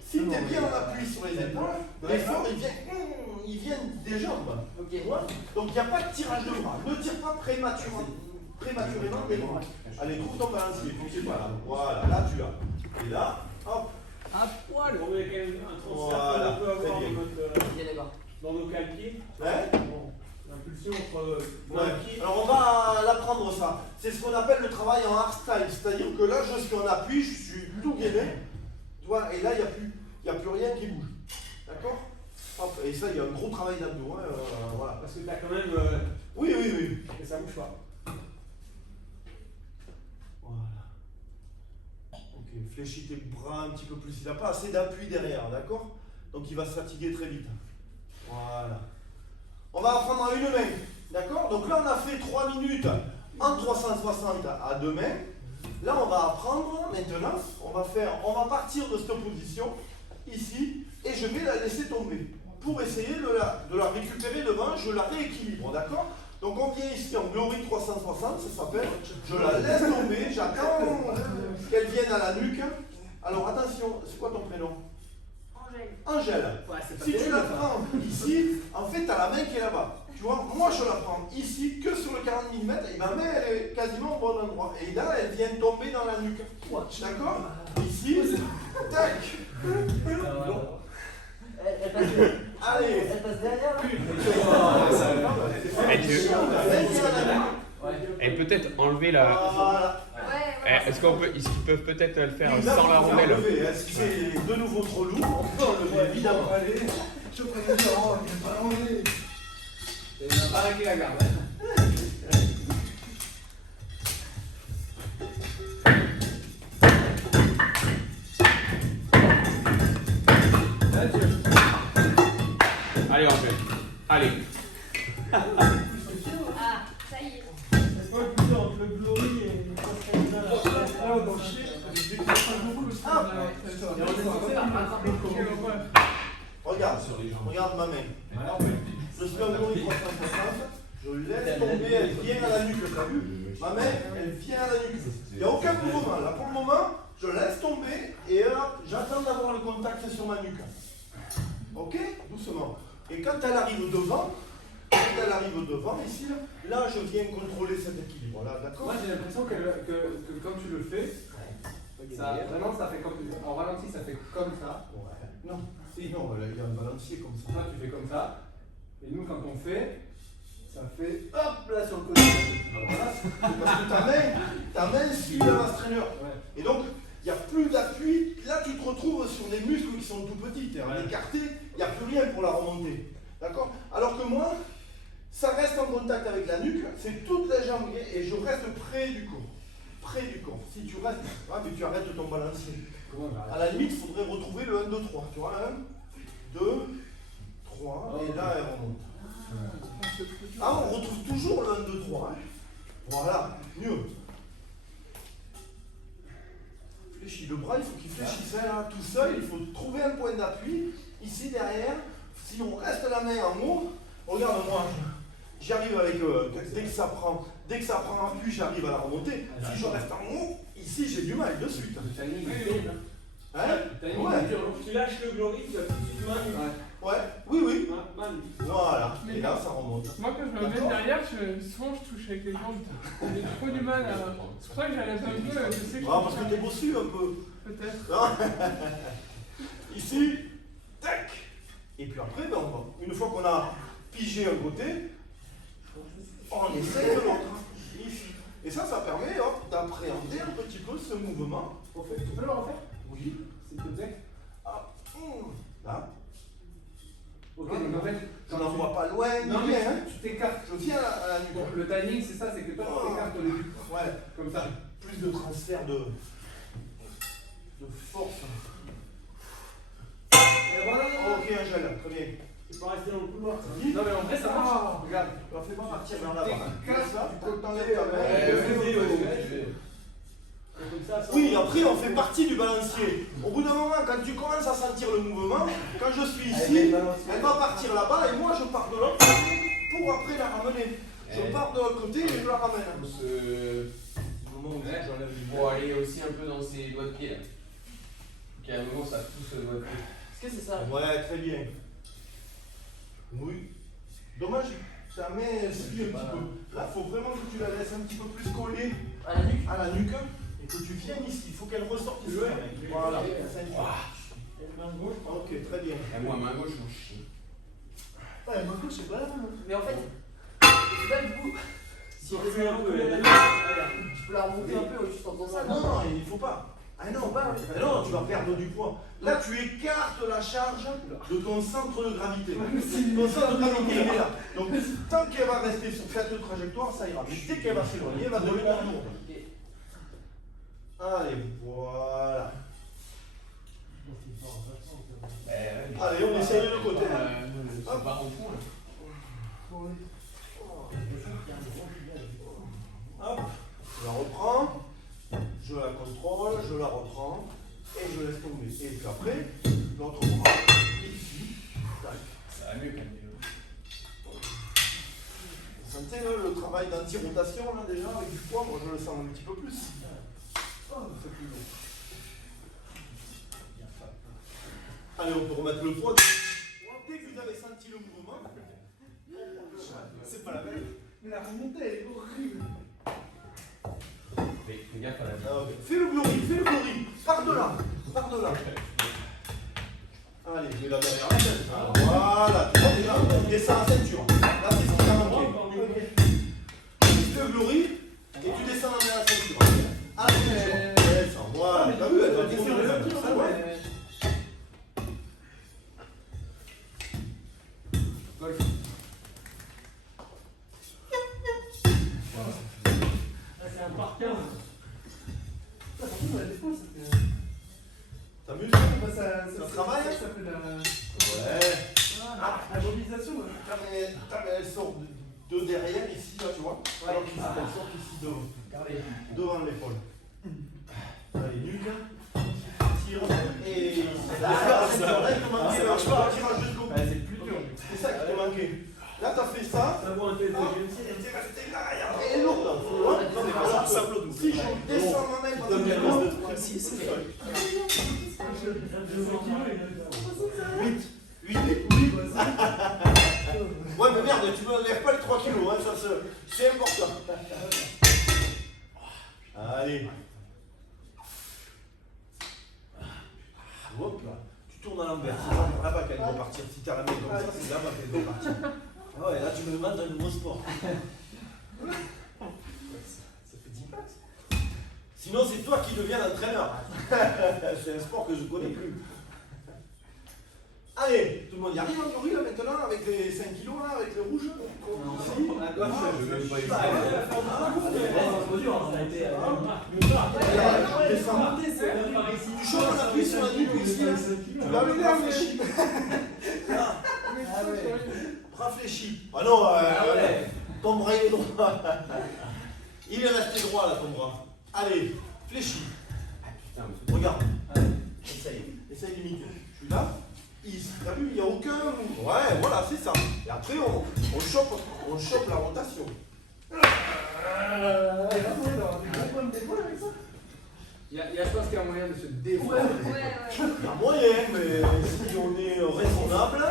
si tu es bien en appui sur les épaules, l'effort il vient des jambes. Ok. Tu vois? Donc il n'y a pas de tirage de bras. Ne tire pas prématurément des bras. Allez, trouve ton balancier, faut que c'est pas là. Voilà, là tu as. Et là, hop. À poil. On met quand même un transfert Voilà, qu'on peut avoir très bien. Ok, d'accord. dans nos calpiers. Ouais. L'impulsion entre Ouais. Alors on va l'apprendre ça. C'est ce qu'on appelle le travail en hardstyle. C'est-à-dire que là, je suis en appui, je suis tout gainé. Tu vois, et là, il n'y a plus rien qui bouge. D'accord? Hop, et ça, il y a un gros travail d'abdos. Hein, voilà. Parce que tu as quand même. Oui. Que ça bouge pas. Voilà. Ok, fléchis tes bras un petit peu plus. Il n'a pas assez d'appui derrière, d'accord? Donc il va se fatiguer très vite. Voilà. On va apprendre à une main, d'accord? Donc là, on a fait 3 minutes en 360 à deux mains. Là, on va apprendre maintenant, on va partir de cette position, ici, et je vais la laisser tomber. Pour essayer de la récupérer devant, je la rééquilibre, d'accord? Donc on vient ici en Glory 360, ça s'appelle. Je la laisse tomber, j'attends qu'elle vienne à la nuque. Alors attention, c'est quoi ton prénom? Angèle. Ouais, c'est pas Si tu terrible, la ça. prends ici, en fait, tu as la main qui est là-bas. Tu vois, moi je la prends ici que sur le 40 mm, et ma main elle est quasiment au bon endroit. Et là, elle vient tomber dans la nuque. D'accord? Ici, tac. Elle passe, Allez. elle passe derrière là. Et peut-être enlever la. Voilà. Ouais, Est-ce qu'ils peuvent peut-être le faire Oui, là, sans la vous pouvez rondelle? enlever, hein. Si c'est de nouveau trop lourd, on peut enlever, évidemment. Allez, je prenais le rang, il va pas l'enlever. Il n'y en a pas un qui la garde. Allez, on fait. Allez. Ah, ça y est. C'est quoi le plus entre le Glory et le Cross-Canada? Ah, on en chie. J'ai décroché beaucoup aussi. Regarde ma main. Je suis en Glory 360, je laisse tomber, elle vient à la nuque, t'as vu? Ma main, elle vient à la nuque. Il n'y a aucun mouvement. Là, pour le moment, je laisse tomber et hop, j'attends d'avoir le contact sur ma nuque. Ok? Doucement. Et quand elle arrive devant, ici, là, je viens contrôler cet équilibre. Là, d'accord? Moi j'ai l'impression que quand tu le fais, ça, vraiment ça fait comme. En ralenti, ça fait comme ça. Ouais. Non. Si, non, il y a un balancier comme ça. Toi tu fais comme ça. Et nous quand on fait, ça fait hop là sur le côté. Voilà. C'est parce que ta main suit la masse traîner. Ouais. Et donc, il n'y a plus d'appui. Là, tu te retrouves sur des muscles qui sont tout petits. Tu es écarté, il n'y a plus rien pour la remonter. D'accord? Alors que moi, ça reste en contact avec la nuque, c'est toute la jambe et je reste près du corps. Près du corps. Si tu restes, mais tu arrêtes ton balancier. Comment on va À la limite, il faudrait retrouver le 1, 2, 3. Tu vois, 1, 2, 3, et là, elle remonte. Ah, on retrouve toujours le 1, 2, 3. Hein. Voilà, mieux. Fléchis le bras, il faut qu'il fléchisse là, tout seul, derrière, si on reste la main en haut, regarde-moi, j'arrive avec, dès que ça prend appui, j'arrive à la remonter. Si je reste en haut, ici j'ai du mal de suite. Le timing, Hein? le timing, Ouais. il est dur. Tu lâches le glory, tu vas tout de suite man. Ouais, oui. Man. Voilà, et là ça remonte. Moi, quand je me mets derrière, souvent je touche avec les jambes. J'ai trop du mal à. C'est pour ça que j'arrête un peu, je sais que Ah, parce que t'es bossu un peu. Peut-être. Non. Ici, tac. Et puis après, ben, une fois qu'on a pigé un côté, on essaye de l'autre. Ici. Et ça permet d'appréhender un petit peu ce mouvement. Tu peux le refaire? Oui. S'il te plaît. Ah, là. Ok, donc en fait, Je n'en vois pas loin. Non, ni mais rien, hein. tu t'écartes. Je viens à la nuque. Donc le timing, c'est ça, c'est que toi, tu t'écartes au début. Ouais. Comme ça. Plus de transfert de force. Et voilà. Ok, Angèle, très bien. Tu peux rester dans le couloir. Non, mais en vrai, ça marche. Regarde. Alors fais-moi partir vers là-bas. T'écartes, Ça, tu peux t'enlèves ta main. Comme ça, Oui, après on fait partie du balancier. Au bout d'un moment, quand tu commences à sentir le mouvement, quand je suis ici, elle va partir là-bas et moi je pars de l'autre côté pour après la ramener. Je pars de l'autre côté et je la ramène. Pour aller aussi un peu dans ses doigts de pied là. Donc à un moment ça pousse le doigt de pied. Est-ce que c'est ça? Ouais, très bien. Oui. Dommage, ta main suit un petit peu. Là, il faut vraiment que tu la laisses un petit peu plus collée À la nuque? à la nuque et que tu viennes ici. Il faut qu'elle ressorte ici. Voilà, ceinture. Ok, très bien. Et moi main gauche j'en chie. Ouais, moi, je sais pas. Mais en fait, c'est pas du coup. Si on essaie un peu, je peux la remonter un peu juste en faisant ça. Non, non, il ne faut pas. Ah non, ah non, tu vas perdre du poids. Là, tu écartes la charge de ton centre de gravité. Ton centre de gravité, il est là. Donc, tant qu'elle va rester sur cette trajectoire, ça ira. Mais dès qu'elle va s'éloigner, elle va devenir lourde. Allez, voilà. Allez, on essaye de l'autre côté. Ça part en fond là. Hop, je la reprends, je la contrôle, je la reprends et je laisse tomber. Et puis après, l'autre bras ici. Tac. Ça va mieux quand même. Vous sentez le travail d'anti-rotation là déjà avec du poids? Moi je le sens un petit peu plus. Oh, c'est plus long. Allez, on peut remettre le poids. Dès que vous avez senti le mouvement, c'est pas la même. Mais la remontée, elle est horrible. Fais gaffe à la Ah, okay. Fais le glory, par delà. Allez, je vais la derrière la tête. Voilà, tu vois déjà, descends la ceinture. Là, c'est ce qui t'a manqué. Fais le glory et tu descends la main à la ceinture. À la ceinture. Descends, voilà. T'as vu, elle va descendre la ceinture. Ah ouais. c'est un par 15. T'amuses? Ça travaille? Ça fait la. Ouais. La mobilisation. Ta main, elle sort de derrière, ici, là, tu vois. Alors qu'ici, elle sort ici devant l'épaule. Allez, nuque. Tire. Et. Là, il te manquait le tirage jusqu'au bout. C'est plus dur. C'est ça qui te manquait. Là, t'as fait ça. Ça vaut un peu. Elle est lourde. Non, mais voilà, ça bloque. Si je descends ma main pendant qu'elle monte, c'est seul. 8. Ouais, mais merde, tu ne lèves pas les 3 kilos, hein, ça c'est important. Allez. Hop là. Tu tournes à l'envers. C'est là-bas qu'elle doit partir. Si t'as la main comme ça, c'est là-bas qu'elle doit partir. Ah ouais, là tu me demandes un nouveau sport. Ça fait 10 passes. Sinon, c'est toi qui deviens l'entraîneur. C'est un sport que je connais plus. Allez, tout le monde y arrive en théorie là maintenant avec les 5 kilos là, avec le rouge. Si, à gauche, je veux pas tu chopes la pluie sur la nuque ici, tu vas le bras fléchi. Bras fléchi. Ah non, ton bras il est droit. Il est resté droit là ton bras. Allez, fléchi. Regarde. Essaye d'imiter. Je suis là. T'as vu, il n'y a aucun mouvement. Ouais, voilà, c'est ça. Et après, on chope la rotation. Je pense qu'il y a moyen de se défendre. Il y a moyen, mais si on est raisonnable,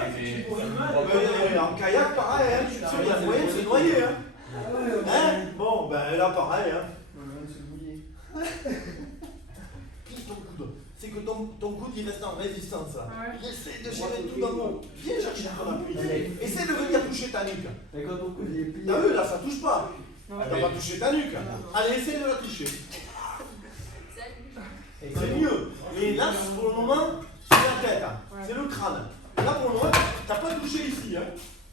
en kayak, pareil, hein, je suis sûr, il y a moyen de se noyer. Hein. Bon, ben là, pareil. Hein. Plie ton coude. C'est que ton coude, il reste en résistance. Là. Ouais. Essaie de serrer tout dans l'eau. Viens chercher ton appui. Essaie de venir toucher ta nuque. Mais quand ton coude il est plié. T'as vu, là, ça touche pas. Non. T'as pas touché ta nuque. Allez, essaie de la toucher. C'est mieux. Mais là, pour le moment, c'est la tête. Hein. C'est le crâne. Là, pour le moment, t'as pas touché ici. Hein.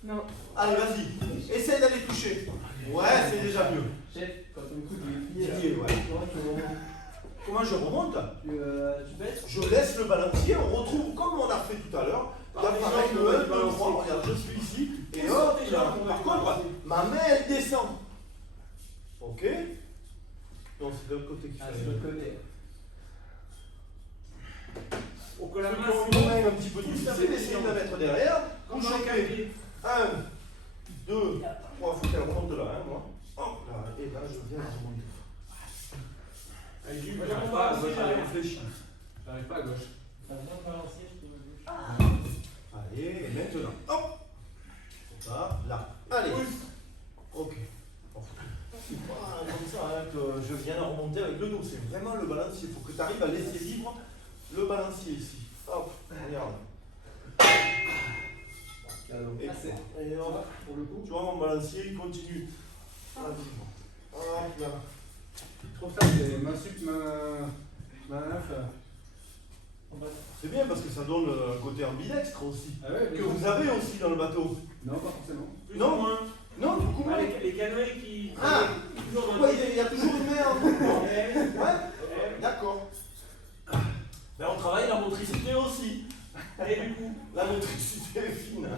Non. Allez, vas-y. Essaie d'aller toucher. Ouais, c'est déjà mieux. Chef, quand ton coude il est plié, Plié, ouais. Comment je remonte? tu baisses. Je laisse le balancier, on retrouve comme on a fait tout à l'heure. Là, pareil, le 1, le 3, regarde, je suis ici. Et hop, là. Par contre, ma main, elle descend. Ok? Non, c'est de l'autre côté qui fait. C'est de l'autre côté. Pour que la main Une main un petit peu difficile, essayez de la mettre derrière. Vous Comme dans les chopez. cavaliers. 1, 2, 3, faut qu'elle remonte là, hein, moi. Hop là, et là, je viens la remonter. Allez, Jules, j'arrive pas à gauche, j'arrive réfléchi. J'arrive pas à gauche. Allez, et maintenant, hop. Ça, là. Allez. Ok. Voilà, comme ça, hein, que je viens la remonter avec le dos. C'est vraiment le balancier. Il faut que tu arrives à laisser libre le balancier ici. Hop, regarde. Et hop, pour le coup, tu vois, mon balancier, il continue. Hop là. Je trouve ça, c'est ma C'est bien parce que ça donne un côté ambidextre aussi. Ah ouais, Que vous avez aussi dans le bateau. Non, pas forcément. Plus Non. ou moins. Non, du coup, Ah, les canoës qui. Ah. Toujours dans ouais, il y a toujours une main en mouvement. le. Ouais, d'accord. Mais on travaille la motricité aussi. Et du coup. La motricité est fine.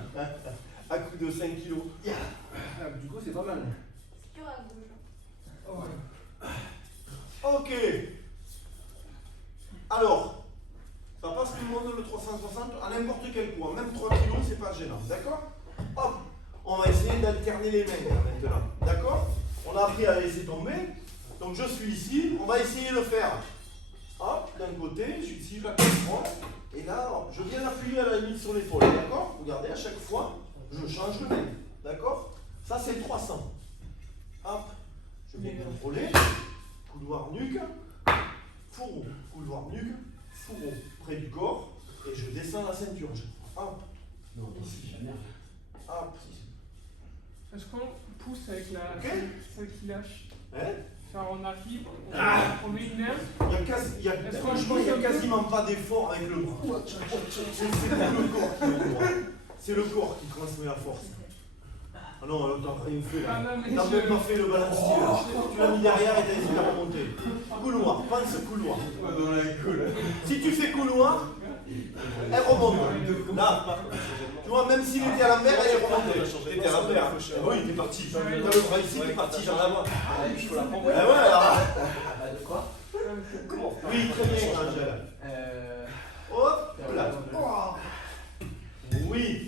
À coup de 5 kilos. Ah, du coup, c'est pas mal. C'est dur à gauche. Ok. Alors, ça passe tout le monde le 360 à n'importe quel poids. Même 3 kilos, c'est pas gênant. D'accord? Hop. On va essayer d'alterner les mains là, maintenant. D'accord? On a appris à laisser tomber. Donc je suis ici. On va essayer de faire. Hop, d'un côté, ici je la comprends. Et là, je viens appuyer à la limite sur l'épaule. D'accord? Regardez, à chaque fois, je change de main. D'accord? Ça, c'est le 300. Hop. Je viens contrôler. Couloir nuque. Fourreau. Couloir nuque. Fourreau. Près du corps. Et je descends la ceinture. Hop. Non, ici. Hop. Est-ce qu'on pousse avec la. Ok. Celle qui lâche? Hein? Enfin, on arrive, on met une main. Franchement, il n'y a quasiment pas d'effort avec le bras. C'est le corps qui transmet la force. Ah non, là, t'as rien fait là. Ah non, mais T'as je- même pas fait le balancier là. Tu l'as mis derrière et t'as essayé de remonter. Couloir, pense couloir. Si tu fais couloir, elle remonte. Là, tu vois, même s'il était à l'envers, elle est remontée. T'étais à l'envers. Oui, t'es parti. T'as le bras ici, t'es parti, j'en ai marre. Il faut la prendre. Ah ouais, alors. De quoi? Oui, très bien, Angèle. Hop, là. Oui.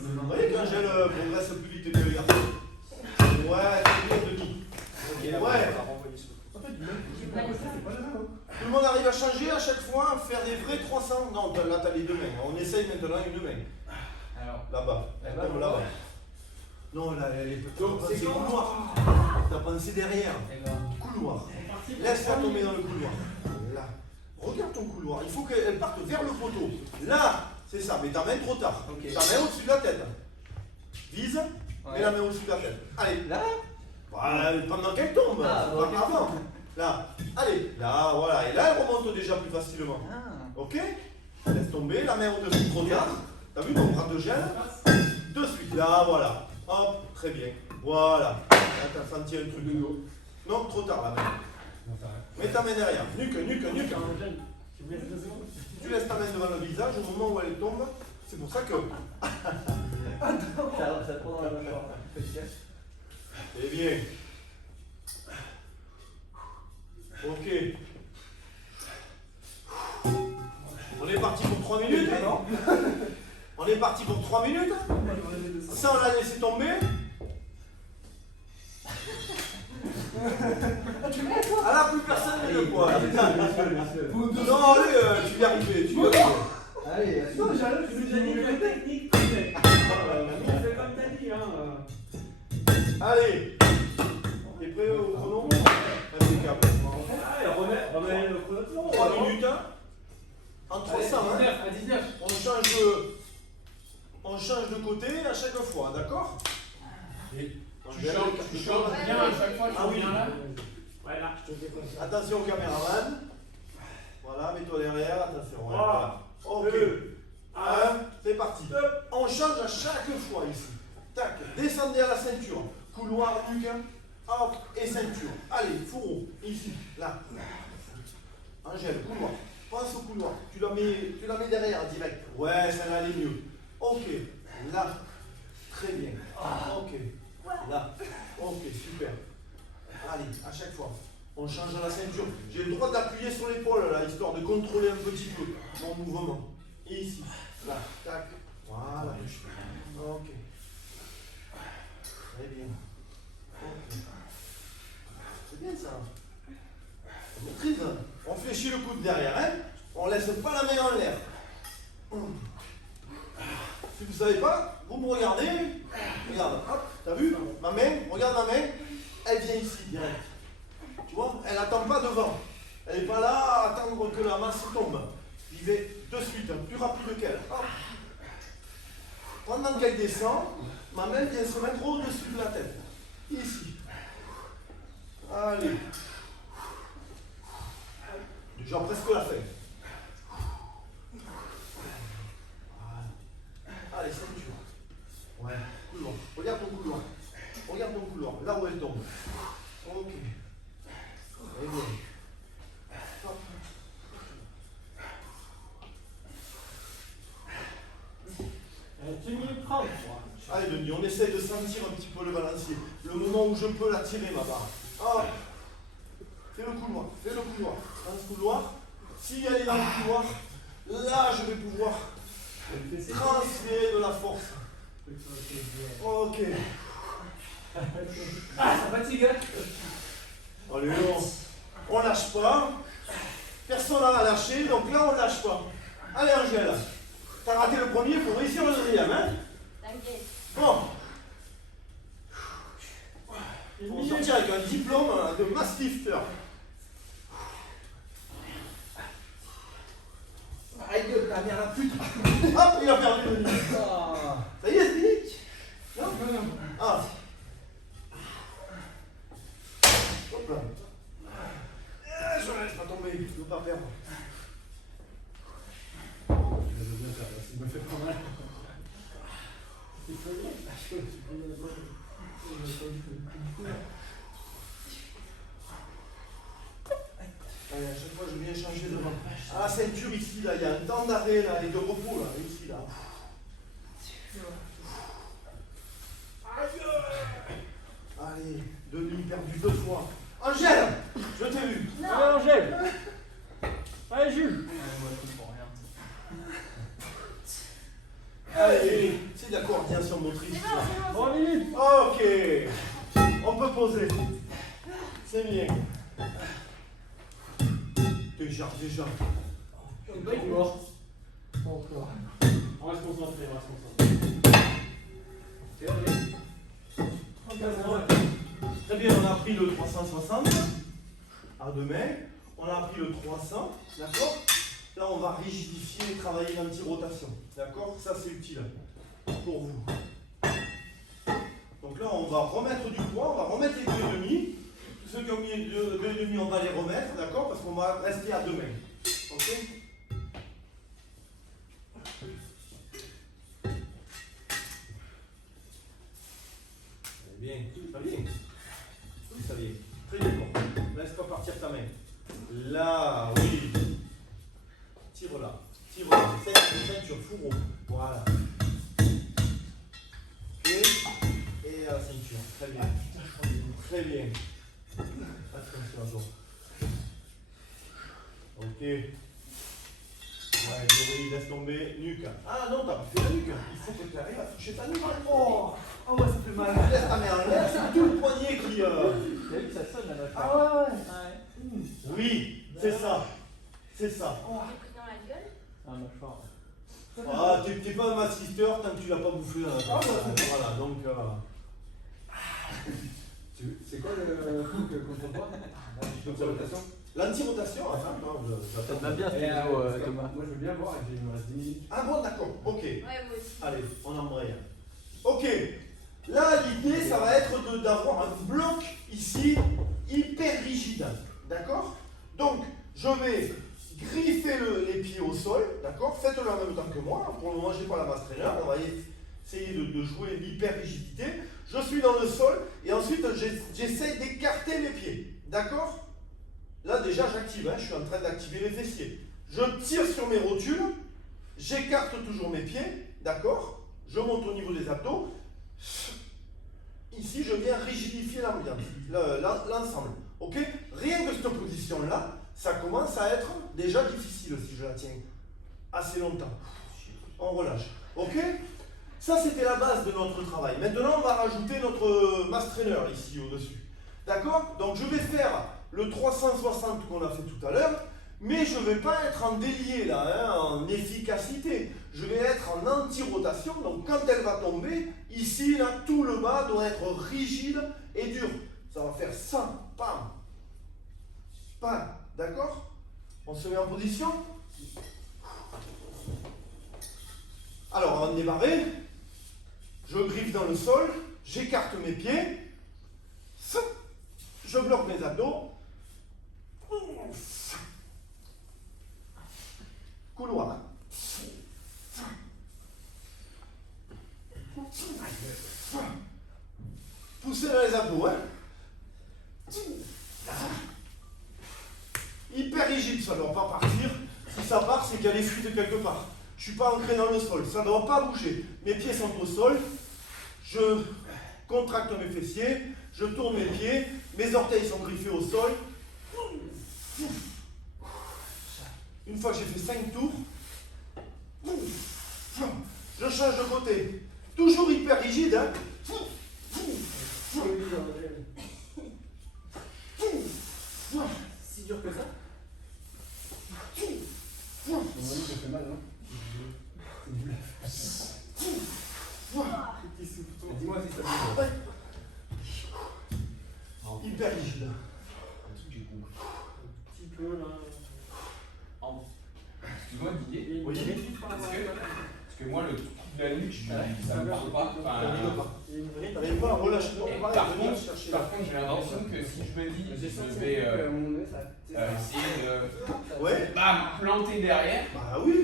Vous voyez qu'Angèle progresse plus vite que le garçon. Ouais, c'est bien demi. Ouais. Tout le monde arrive à changer à chaque fois, à faire des vrais 300. Non, là t'as les deux mains. On essaye maintenant une main. Alors, Là-bas. Elle tombe là-bas. Non, là, elle est petite. Donc, c'est C'est quand couloir. T'as pensé derrière. Couloir. Laisse-la tomber dans le couloir. Là. Regarde ton couloir. Il faut qu'elle parte vers le poteau. Là, c'est ça. Mais ta main trop tard. Ok. Ta main au-dessus de la tête. Vise. Mets la main au-dessus de la tête. Allez. là? Voilà, pendant qu'elle tombe. Ah, Pas pendant qu'elle avant. Là. Allez. Là, voilà. Et là, elle remonte déjà plus facilement. Ah. Ok? Laisse tomber. La main au-dessus trop tard. T'as vu mon bras de gel? De suite. Là, voilà. Hop. Très bien. Voilà. Là, t'as senti un truc. Non, trop tard la main. Mets ta main derrière. Nuque. Tu laisses ta main devant le visage au moment où elle tombe. C'est pour ça que. Ça prend dans la mâchoire. Eh bien. Ok. On est parti pour 3 minutes, non? est parti pour 3 minutes. Ça, on l'a laissé tomber. Ah là, plus personne ne le voit. Non, allez, tu vas y arriver. Tu vas y arriver. Allez, Non, j'arrive, Je vous ai dit que la technique, c'est comme t'as dit. Hein. allez. T'es prêt au chrono? Impeccable. Allez, remets le chrono. 3 minutes. Hein. En 300, hein. À 19. On change de côté à chaque fois, d'accord? Tu chantes bien à chaque fois, Ah oui. viens là. Ouais, là, je te fais comme ça. Attention au caméraman. Voilà, mets-toi derrière, attention. Ouais. 3, Ok. 2, 1, c'est parti. On change à chaque fois ici. Tac, descendez à la ceinture. Couloir, nuque, hop, et ceinture. Allez, fourreau, ici, là. Angèle, couloir. Pense au couloir. Tu la mets derrière, direct. Ouais, ça va aller mieux. Ok, là. Très bien. Ok, là. Ok, super. Allez, à chaque fois. On change à la ceinture. J'ai le droit d'appuyer sur l'épaule, là, histoire de contrôler un petit peu mon mouvement. Et ici, là, tac. Voilà. Ok. Très bien. Ok. C'est bien ça. On maîtrise. On fléchit le coude derrière, hein. On laisse pas la main en l'air. Si vous ne savez pas, vous me regardez. Regarde, hop, t'as vu? Ma main, regarde ma main. Elle vient ici, direct. Tu vois? Elle n'attend pas devant. Elle n'est pas là à attendre que la masse tombe. J'y vais de suite, plus rapide qu'elle. Hop. Pendant qu'elle descend, ma main vient se mettre au-dessus de la tête. Ici. Allez. Déjà presque la fin. Voilà. Allez, ceinture. Ouais, couloir. Regarde ton couloir. Regarde ton couloir, là où elle tombe. Ok. Et bien. Hop. Allez, Denis, on essaye de sentir un petit peu le balancier. Le moment où je peux la tirer, ma barre. Hop. Fais le couloir, fais le couloir. Dans ce couloir, si elle est dans le couloir, là, je vais pouvoir transférer de la force. Ok. Ah, ça fatigue, hein? Allez, on lâche pas. Personne n'a lâché, donc là, on lâche pas. Allez, Angèle. T'as raté le premier, il faut réussir le deuxième, hein? T'inquiète. Bon. Il faut sortir avec un diplôme de mastifter. Aïe, ta mère la pute. Hop, il a perdu le nid. Ça y est, c'est fini? Non? Ah. Hop là. Je ne laisse pas tomber, je ne veux pas perdre. Je veux bien faire, ça me fait pas mal. Allez, à chaque fois je viens changer devant. Ah, la ceinture ici, là, il y a un temps d'arrêt là, et de repos là, ici là. Allez, demi perdu 2 fois. Angèle, je t'ai vu. Non. Allez, Angèle. Allez, Jules. Allez, c'est de la coordination motrice. C'est bon, c'est bon. 3 minutes. Ok, on peut poser. C'est bien. Déjà. C'est pas une mort. Encore. On va se concentrer, Ok, allez. 35. Très bien, on a pris le 360 à 2 mains. On a pris le 300, d'accord? Là, on va rigidifier et travailler l'anti-rotation. D'accord? Ça, c'est utile pour vous. Donc là, on va remettre du poids, on va remettre les 2,5. Tous ceux qui ont mis les 2,5, on va les remettre, d'accord? Parce qu'on va rester à 2 mains. Ok? Bien, ça vient. Oui, ça vient. Très bien. Laisse pas partir ta main. Là, oui. Tire là. Ceinture, fourreau. Voilà. Ok. Et à la ceinture. Très bien. Très bien. Attention à toi. Ok. Ouais, Grégory, laisse tomber. Nuque. Ah non, t'as pas fait la nuque. Il faut que tu arrives à toucher ta nuque. Oh, Oh ouais, ça fait mal. ah mais enlève, c'est tout le poignet qui. T'as vu que ça sonne là, Ah ouais, ouais. Ouais. Oui, c'est ça. C'est ça. J'ai pris dans la gueule. Ah, mâchoire. Ah, t'es pas un massister tant que tu l'as pas bouffé là. Ah, ouais. Voilà, donc. C'est quoi le truc contre toi? L'anti-rotation? L'anti-rotation, enfin, Ça te va bien, Thomas. Moi je veux bien voir, il me reste 10 minutes. Ah bon, d'accord, ok. Ouais, moi aussi. Allez, on embraye. Ok, là l'idée ça va être d'avoir un bloc ici hyper rigide. D'accord? Donc, je vais griffer les pieds au sol, d'accord? Faites-le en même temps que moi. Pour le moment, je n'ai pas la masse traîneur. On va essayer de jouer l'hyper rigidité. Je suis dans le sol et ensuite j'essaie d'écarter mes pieds. D'accord? Là déjà j'active, hein, je suis en train d'activer les fessiers. Je tire sur mes rotules, j'écarte toujours mes pieds, d'accord? Je monte au niveau des abdos. Ici je viens rigidifier l'ensemble. Ok? Rien que cette position-là, ça commence à être déjà difficile si je la tiens assez longtemps. On relâche. Ok? Ça c'était la base de notre travail. Maintenant on va rajouter notre mass trainer ici au-dessus. D'accord? Donc je vais faire le 360 qu'on a fait tout à l'heure, mais je ne vais pas être en délié là, hein, en efficacité. Je vais être en anti-rotation, donc quand elle va tomber, ici, là, tout le bas doit être rigide et dur. Ça va faire ça, pam, pam, d'accord? On se met en position. Alors, avant de démarrer, je griffe dans le sol, j'écarte mes pieds, je bloque mes abdos, couloir. Poussez dans les abdos, hein. Hyper rigide, ça ne doit pas partir. Si ça part, c'est qu'il y a des fuites quelque part. Je ne suis pas ancré dans le sol, ça ne doit pas bouger. Mes pieds sont au sol, je contracte mes fessiers, je tourne mes pieds, mes orteils sont griffés au sol. Une fois que j'ai fait 5 tours, je change de côté. Toujours hyper rigide, hein. Si dur que ça? Ça fait mal, non? Dis-moi si ça bouge. Hyper rigide. Un truc j'ai compris. Un petit peu là. Excuse-moi Didier. Oui. Parce que moi le truc de la nuque, ça me parle pas. Enfin, Il y a une vraie. T'arrives pas à relâcher. et par contre, j'ai l'impression que si je me dis je vais essayer de Ouais. planter derrière. Bah oui.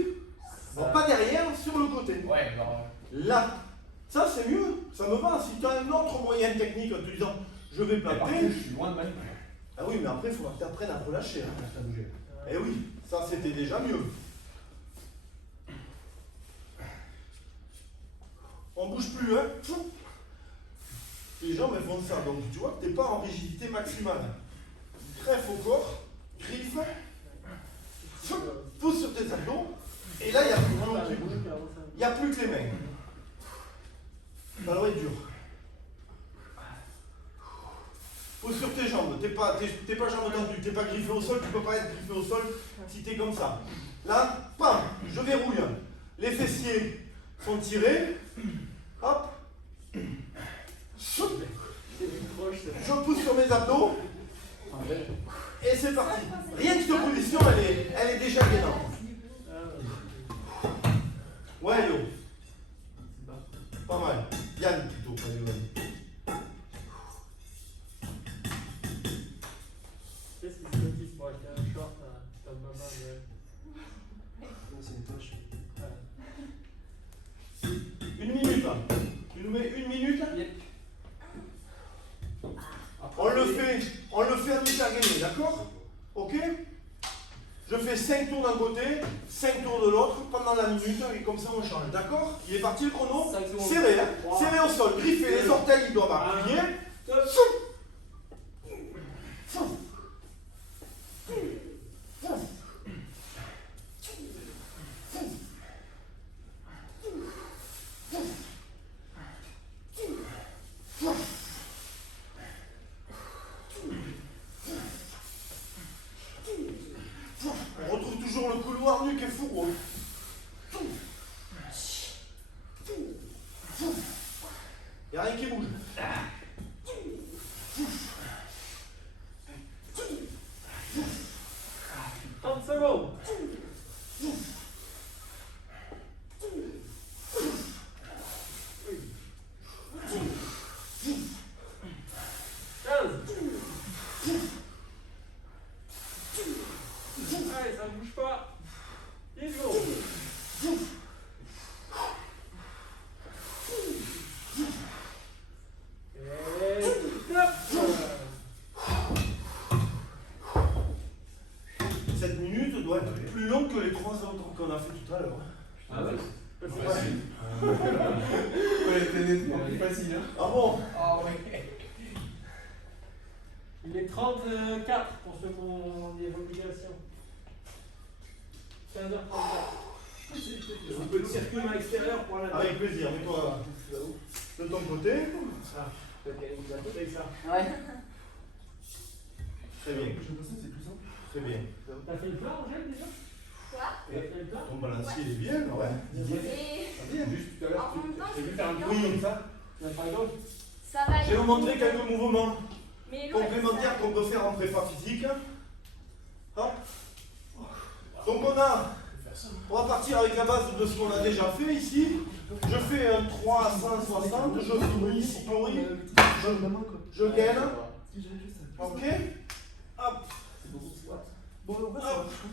Bon, pas derrière, sur le côté. Ouais, genre. Là. Ça, c'est mieux. Ça me va. Si tu as un autre moyen technique en te disant je vais Mais par contre, planter. je suis loin de ma nuque. Ah oui, mais après, il faut que tu apprennes à relâcher. Hein. Eh oui, ça c'était déjà mieux. On bouge plus, hein. Les jambes elles font ça, donc tu vois que tu n'es pas en rigidité maximale. Greffe au corps, griffe, pousse sur tes abdos, et là il n'y a plus rien qui bouge. Il n'y a plus que les mains. Ça doit être dur. Pousse sur tes jambes, t'es pas jambes tendues, t'es pas griffé au sol, tu peux pas être griffé au sol si t'es comme ça. Là, pam, je verrouille. Les fessiers sont tirés. Hop. Je pousse sur mes abdos. Et c'est parti. Rien que cette position, elle est déjà gagnante. Ouais, yo. Pas mal. Yann plutôt, pas Yoann. Qu'est-ce qui se dit pour acheter un short à ta maman C'est une poche. Une minute. Tu nous mets une minute. On le fait à mi-temps gagné, d'accord? Ok? Je fais 5 tours d'un côté, 5 tours de l'autre pendant la minute et comme ça on change, d'accord? Il est parti le chrono? Serré, hein? Serré au sol, griffé, les orteils ils doivent appuyer. noir nuque et fourreau. Il n'y a rien qui bouge. 30 secondes. 15. Allez, ça ne bouge pas. 10 secondes. Et top. 7 minutes doit être plus long que les 3 autres qu'on a fait tout à l'heure. Ah ouais. Facile. Ouais, c'était plus facile. Hein. Ah bon? Ah ouais. Il est 34 pour ceux qui ont des obligations. 15h34. Un peu de circuit à l'extérieur pour la Avec plaisir, mets-toi de ton côté. Ah, avec ça. Ouais. Très bien, Je me c'est plus simple. très bien. T'as fait le plat, Angèle, déjà? Quoi? T'as fait le plat? Ton balancier il est bien, ouais. Et Bien. Juste tout à l'heure, en même temps, j'ai vu c'est faire un bien. bruit comme ça. Tu as pas d'autre? Ça va Je vais vous montrer quelques mouvements Mais l'eau, elle complémentaires qu'on peut faire en prépa physique. Hop. Donc on va partir avec la base de ce qu'on a déjà fait ici. Je fais un 3 à 160, je finis ici, je gaine. Ok. Hop. Bon, en fait,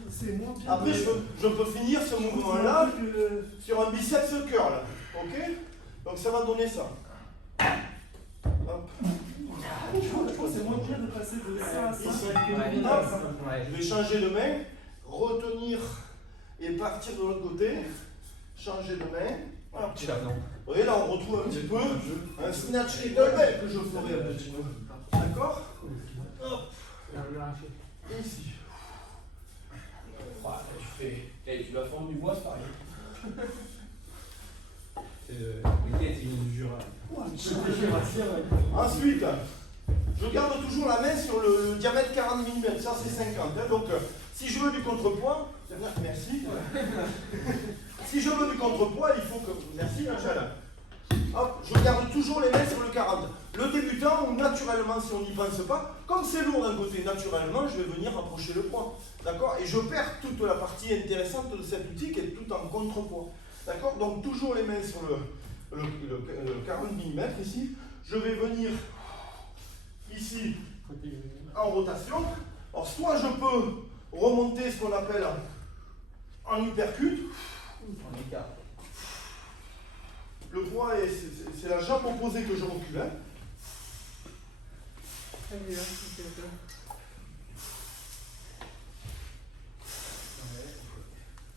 c'est moins bien. Après, je peux finir ce mouvement-là sur un biceps curl. Ok. Donc ça va donner ça. Hop. Je crois que c'est moins bien de passer de ça à ça. Hop. Je vais changer de main, retenir et partir de l'autre côté. Changer de main. Hop. Vous voyez là, on retrouve un petit peu un snatch kettlebell que je ferai un petit peu. D'accord. Hop. Et ici. Et tu vas fendre du bois, c'est pareil. C'est le quai, c'est une jura. Ensuite, je garde toujours la main sur le diamètre 40 mm, ça c'est 50. Hein. Donc si je veux du contrepoids, merci. Si je veux du contrepoids, il faut que. Merci Angèle. Hop, je garde toujours les mains sur le 40. Le débutant, ou naturellement, si on n'y pense pas, comme c'est lourd d'un côté, naturellement, je vais venir approcher le poids. D'accord? Et je perds toute la partie intéressante de cet outil qui est tout en contrepoids. D'accord? Donc toujours les mains sur le 40 mm ici. Je vais venir ici en rotation. Alors soit je peux remonter ce qu'on appelle en hypercute. En écart. Le poids, c'est la jambe opposée que je recule. Hein.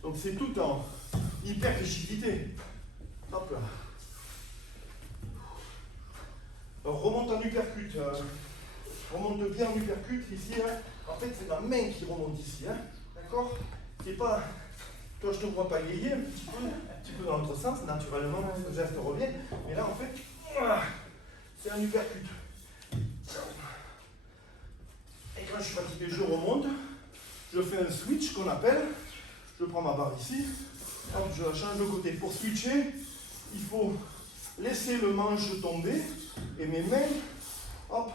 Donc c'est tout en hyper rigidité. Hop là. Alors, remonte en uppercut. Remonte bien en uppercut ici. Hein. En fait, c'est ma main qui remonte ici. Hein. D'accord? C'est pas. Toi, je te vois pas gayer un petit peu dans l'autre sens. Naturellement, le geste revient. Mais là, en fait, c'est un uppercut. Et quand je suis fatigué, je remonte. Je fais un switch qu'on appelle. Je prends ma barre ici. Hop, je la change de côté. Pour switcher, il faut laisser le manche tomber et mes mains, hop,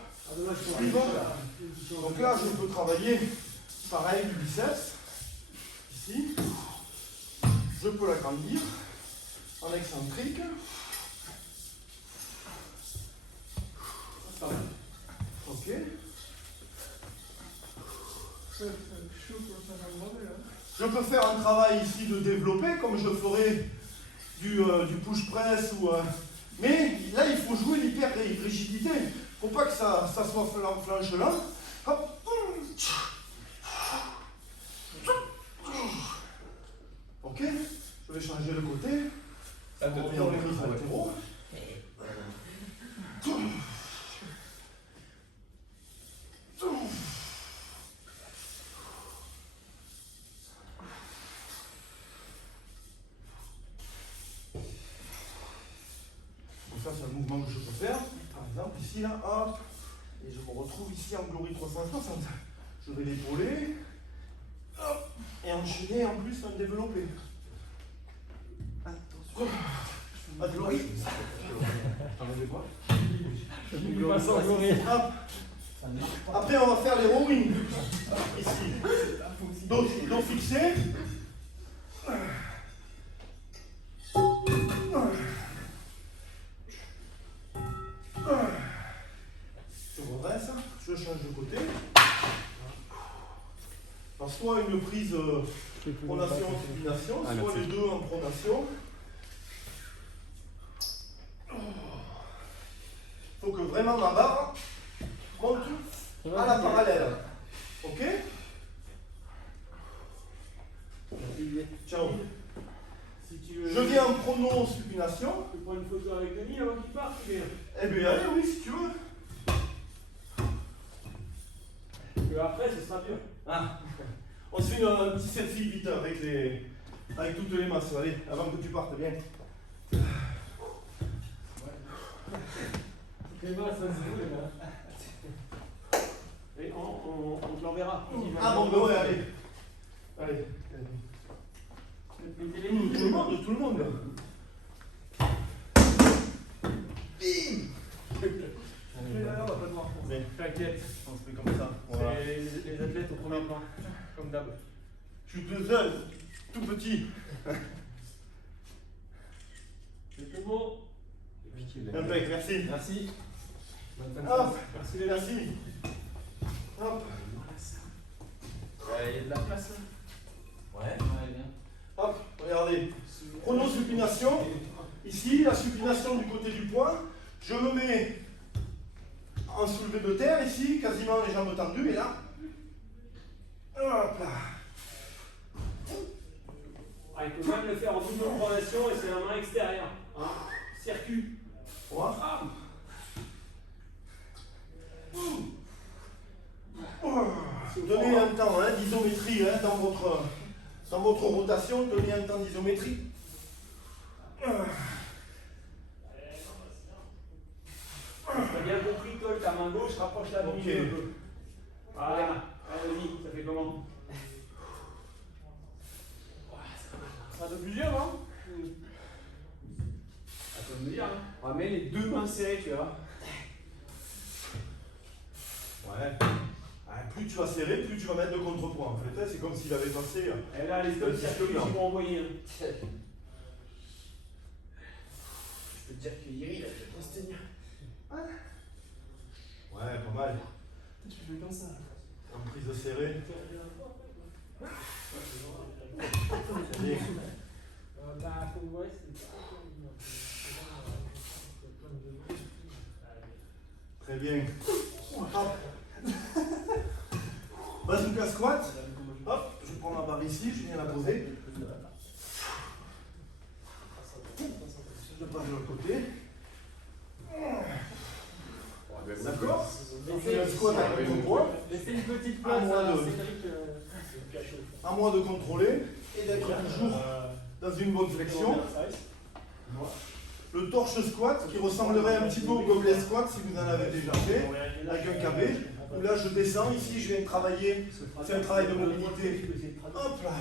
suivent. Donc là, je peux travailler pareil du biceps. Ici. Je peux l'agrandir en excentrique. Ok. Je peux faire un travail ici de développé, comme je ferais du push press ou. Mais là, il faut jouer l'hyper rigidité. Il ne faut pas que ça soit flanchelant. Hop. Ok. Je vais changer de côté. Ça te On revient au prise latéraux. Ça, c'est un mouvement que je peux faire. Par exemple, ici, là, hop. Et je me retrouve ici en Glory 360. Je vais l'épauler. Hop. Et enchaîner en plus un développé. Attention. Ah, Glory. Hop. Après, on va faire les rowing. Ici. Dos fixé. Je redresse, je change de côté. Alors, soit une prise pronation-supination, soit les deux en pronation. Il faut que vraiment ma barre monte à la parallèle. Ok? Ciao. Si tu veux. Je viens en prono-supination. Tu prends une photo avec Denis avant qu'il parte, ou bien? Eh bien, allez, oui, si tu veux. Que après, ce sera dur. Ah. On se fait un petit selfie vite avec toutes les masses, allez, avant que tu partes bien. Les masses, ça se roule là. Et on te l'enverra. Ah bon, ben ouais, allez. Allez. Tout le monde. Bim. Mais T'inquiète, on se fait comme ça. Voilà. c'est les athlètes au premier plan, comme d'hab. Je suis tout seul, tout petit. C'est tout bon. Impec, merci. Merci. Hop, Merci les merci. Hop, Il y a de la place là. Ouais, bien. hop, regardez. Chronosupination. Ici, la supination du côté du poing. Je me mets en soulevé de terre ici, quasiment les jambes tendues, et là. Hop là. Ah, il faut même le faire en double pronation et c'est la main extérieure. Hein. Circuit. Voilà. Donnez un temps d'isométrie dans votre rotation, donnez un temps d'isométrie. T'as bien compris, Cole, ta main gauche, rapproche-la du milieu un peu. Voilà. Allez, ça fait comment? C'est un peu plus dur, non? À toi de me dire, hein. On va mettre les deux mains serrées, tu vois. Ouais. Plus tu vas serrer, plus tu vas mettre de contrepoids. En fait, c'est comme s'il avait passé. Et là, les stops circulent, ils vont envoyer. Hein. Je peux te dire que Yeri, il a fait pas se tenir. Ouais, pas mal. Tu fais comme ça. En prise serrée. Allez. Très bien. Hop. Bazooka squat. Hop, je prends ma barre ici, je viens la poser. Je passe de l'autre côté. D'accord? On fait un squat avec mon poids. Laissez une petite À place moi à de- Cédric. À moi de contrôler et d'être toujours dans une bonne flexion. Le torche squat qui ressemblerait un petit peu au gobelet squat si vous en avez déjà fait, avec un KB. Où là je descends, ici je viens travailler, c'est un travail de mobilité. Hop là.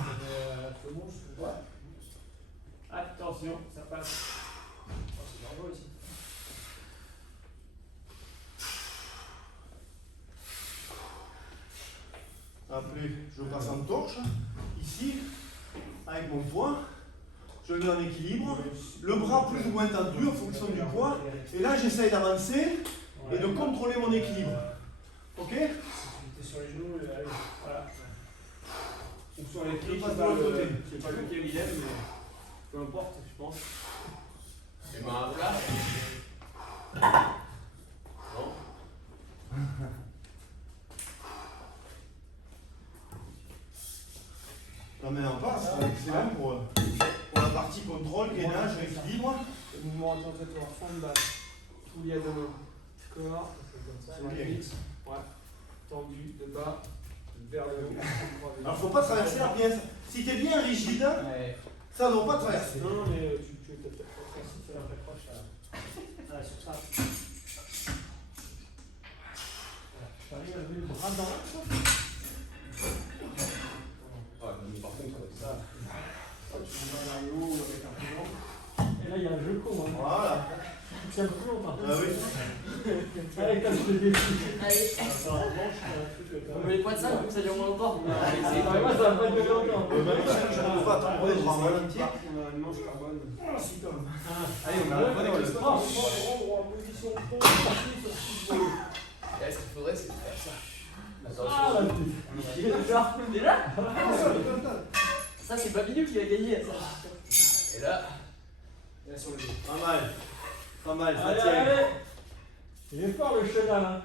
Attention, ça passe. Après, je passe en torche, ici, avec mon poids, je le mets en équilibre, le bras plus ou moins tendu en fonction du poids, et là j'essaye d'avancer et de contrôler mon équilibre. Ok? T'es sur les genoux, allez, voilà. Ou sur les pieds, Je je passe sais de pas, l'autre côté. je sais pas lequel il aime, mais peu importe, je pense. Et ben à plat. Non. La main en passe, c'est excellent pour la partie contrôle, gainage, équilibre. Le mouvement orientateur, fond de basse. Tout lié à deux mains. Corps, comme ça. C'est bien. Ouais. Tendu, de bas, vers le haut. Alors faut pas traverser la pièce. Si tu es bien rigide, Ouais. ça ne doit pas traverser. Non, mais tu t'accroches là. Ah, sur ça. T'arrives à lever le bras dans l'axe? tiens plus longtemps. Ah oui. Allez, casse le défi. Allez. On met les poids de ça, ça dure moins longtemps. Moi, ça va pas durer longtemps. Je ne pas attendre le bras ralenti. On a une manche carbone. Si, quand même. Allez, on a un bonnet, on le prend. En position Ce qu'il faudrait, c'est de faire ça. Ah, la petite. Déjà ça, c'est Babidou qui a gagné. Ça. Et là, Et là, sur le dos. Pas mal. Pas mal, ça Allez, tient. allez. Il est fort le cheval, hein.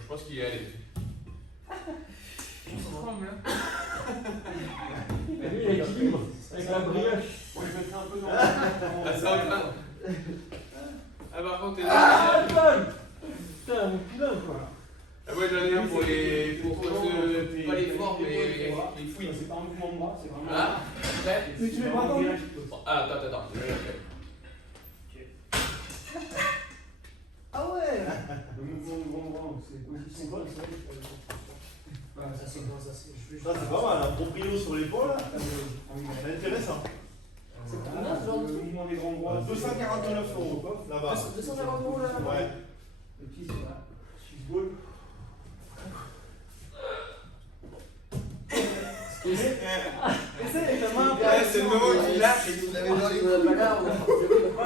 je pense qu'il est allé. On tremble, hein. Lui, il équilibre avec la brioche. Moi, je mettrais un peu dans Ah, ça va. Ah, par contre, t'es là. Ah, Antoine. Putain, mon poulain, quoi. Ah, ouais, j'en ai un pour les. Pour pas les forts, mais les fouilles. C'est pas un mouvement de bras, c'est vraiment. Ah, prêt? Mais tu mets pas dans Ah, attends. Ah ouais. Le mouvement de grand bras, c'est position comme ça. Voilà, ça c'est bien, ça c'est. Ça, c'est pas mal, un proprio sur l'épaule. C'est intéressant. C'est combien ce genre de Le truc mouvement des grands bras. 249 € là-bas. 250 € là. Ouais. Et puis, c'est là. Swiss ball. Essaye avec la main. Ouais, c'est le moment où il lâche et vous l'avez dans les couilles.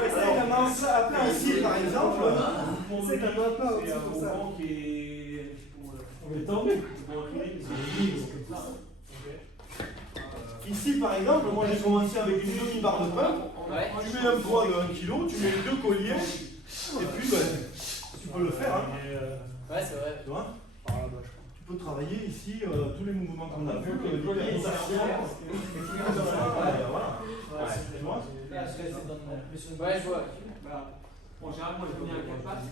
Essaye avec la main à plat. Ici, par exemple, Essaye avec la main à plat C'est aussi un comme ça. mouvement qui est. On est tombé. Pour incliner, c'est libre comme ça. ici, par exemple, moi j'ai commencé avec une demi-barre de pain. Ouais. Tu mets un poids de 1 kg, tu mets 2 colliers, et puis ben, tu peux le faire. Hein. Ouais, c'est vrai. Tu vois tu peux travailler ici tous les mouvements qu'on a vus, l'hyperrotation, voilà. Tu vois Ouais, je vois. Voilà. En général, moi je connais un 4 passes.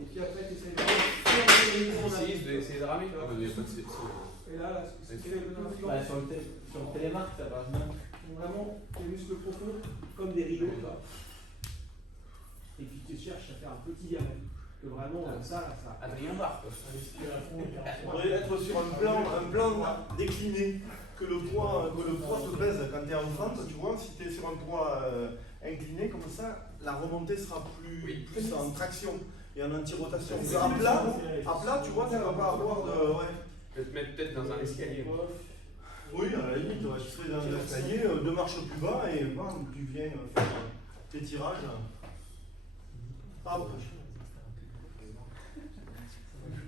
Et puis après, tu essaies de faire les mouvements. Essayer de ramer. Il n'y a pas de. Et là, c'est le Bah, sur le télémarque, ça va. vraiment tes muscles profonds comme des rideaux. Là. Et puis tu cherches à faire un petit diamètre. Que vraiment, ça. Adrien Barre, quoi. On devrait être sur un plan décliné, que le poids te pèse quand tu es en fente, tu vois, si tu es sur un poids incliné comme ça, la remontée sera plus en traction et en anti-rotation. À plat, tu vois, tu ne vas pas avoir de... Ouais. Te mettre peut-être dans un escalier. Oui, à la limite, ouais, tu serais dans un escalier, 2 marches plus bas et bam, tu viens faire tes tirages. Hop.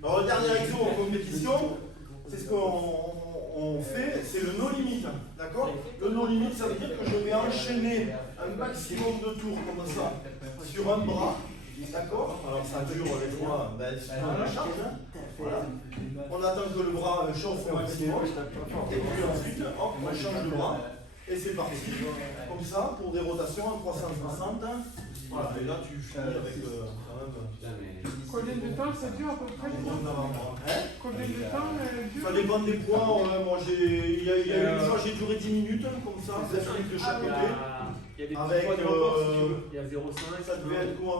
Alors le dernier exo en compétition, c'est ce qu'on fait, c'est le no limit, d'accord? Le no limit, ça veut dire que je vais enchaîner un maximum de tours comme ça sur un bras, d'accord? Alors ça dure les fois, sur la charge, hein. Voilà. On attend que le bras chauffe au maximum, et puis ensuite, hop, on change de bras, et c'est parti, comme ça, pour des rotations à 360. Voilà, et là tu finis avec quand même... Combien de temps ça dure à peu près? Combien de temps dure? Ça dépend des poids. Moi, il y a une fois, j'ai duré 10 minutes, comme ça, 7 minutes de chaque côté. Il y a des petits Avec, poids de rapport, si tu veux. Il y a 0,5. Ça devait être quoi?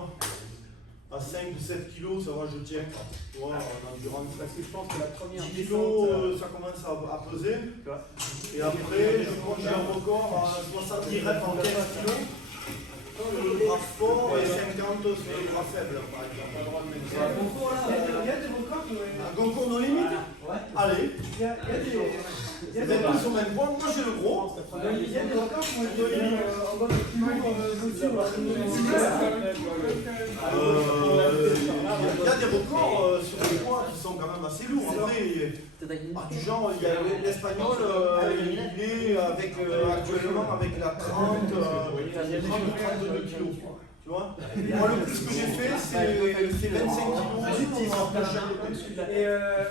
À 5 ou 7 kilos, ça va, je tiens. Tu vois, en endurance. Parce que je pense que la première 10 descente, kilos, ça commence à peser. Et après, je crois que j'ai un record à 70 reps en 15 kilos. Sur le bras fort et 50 sur le bras faible, par exemple. Il y a des records. Un concours no limite? Allez. Il y a Vous êtes tous au même point. Moi, j'ai le gros. Il y a des records qui ont été en mode aussi. Il y a des records sur les poids qui sont quand même assez lourds. Après, du genre, il y a l'Espagnol, il est avec, actuellement avec la 32 kilos. Tu vois? Moi, le plus que j'ai fait, c'est 25 kilos. Et à un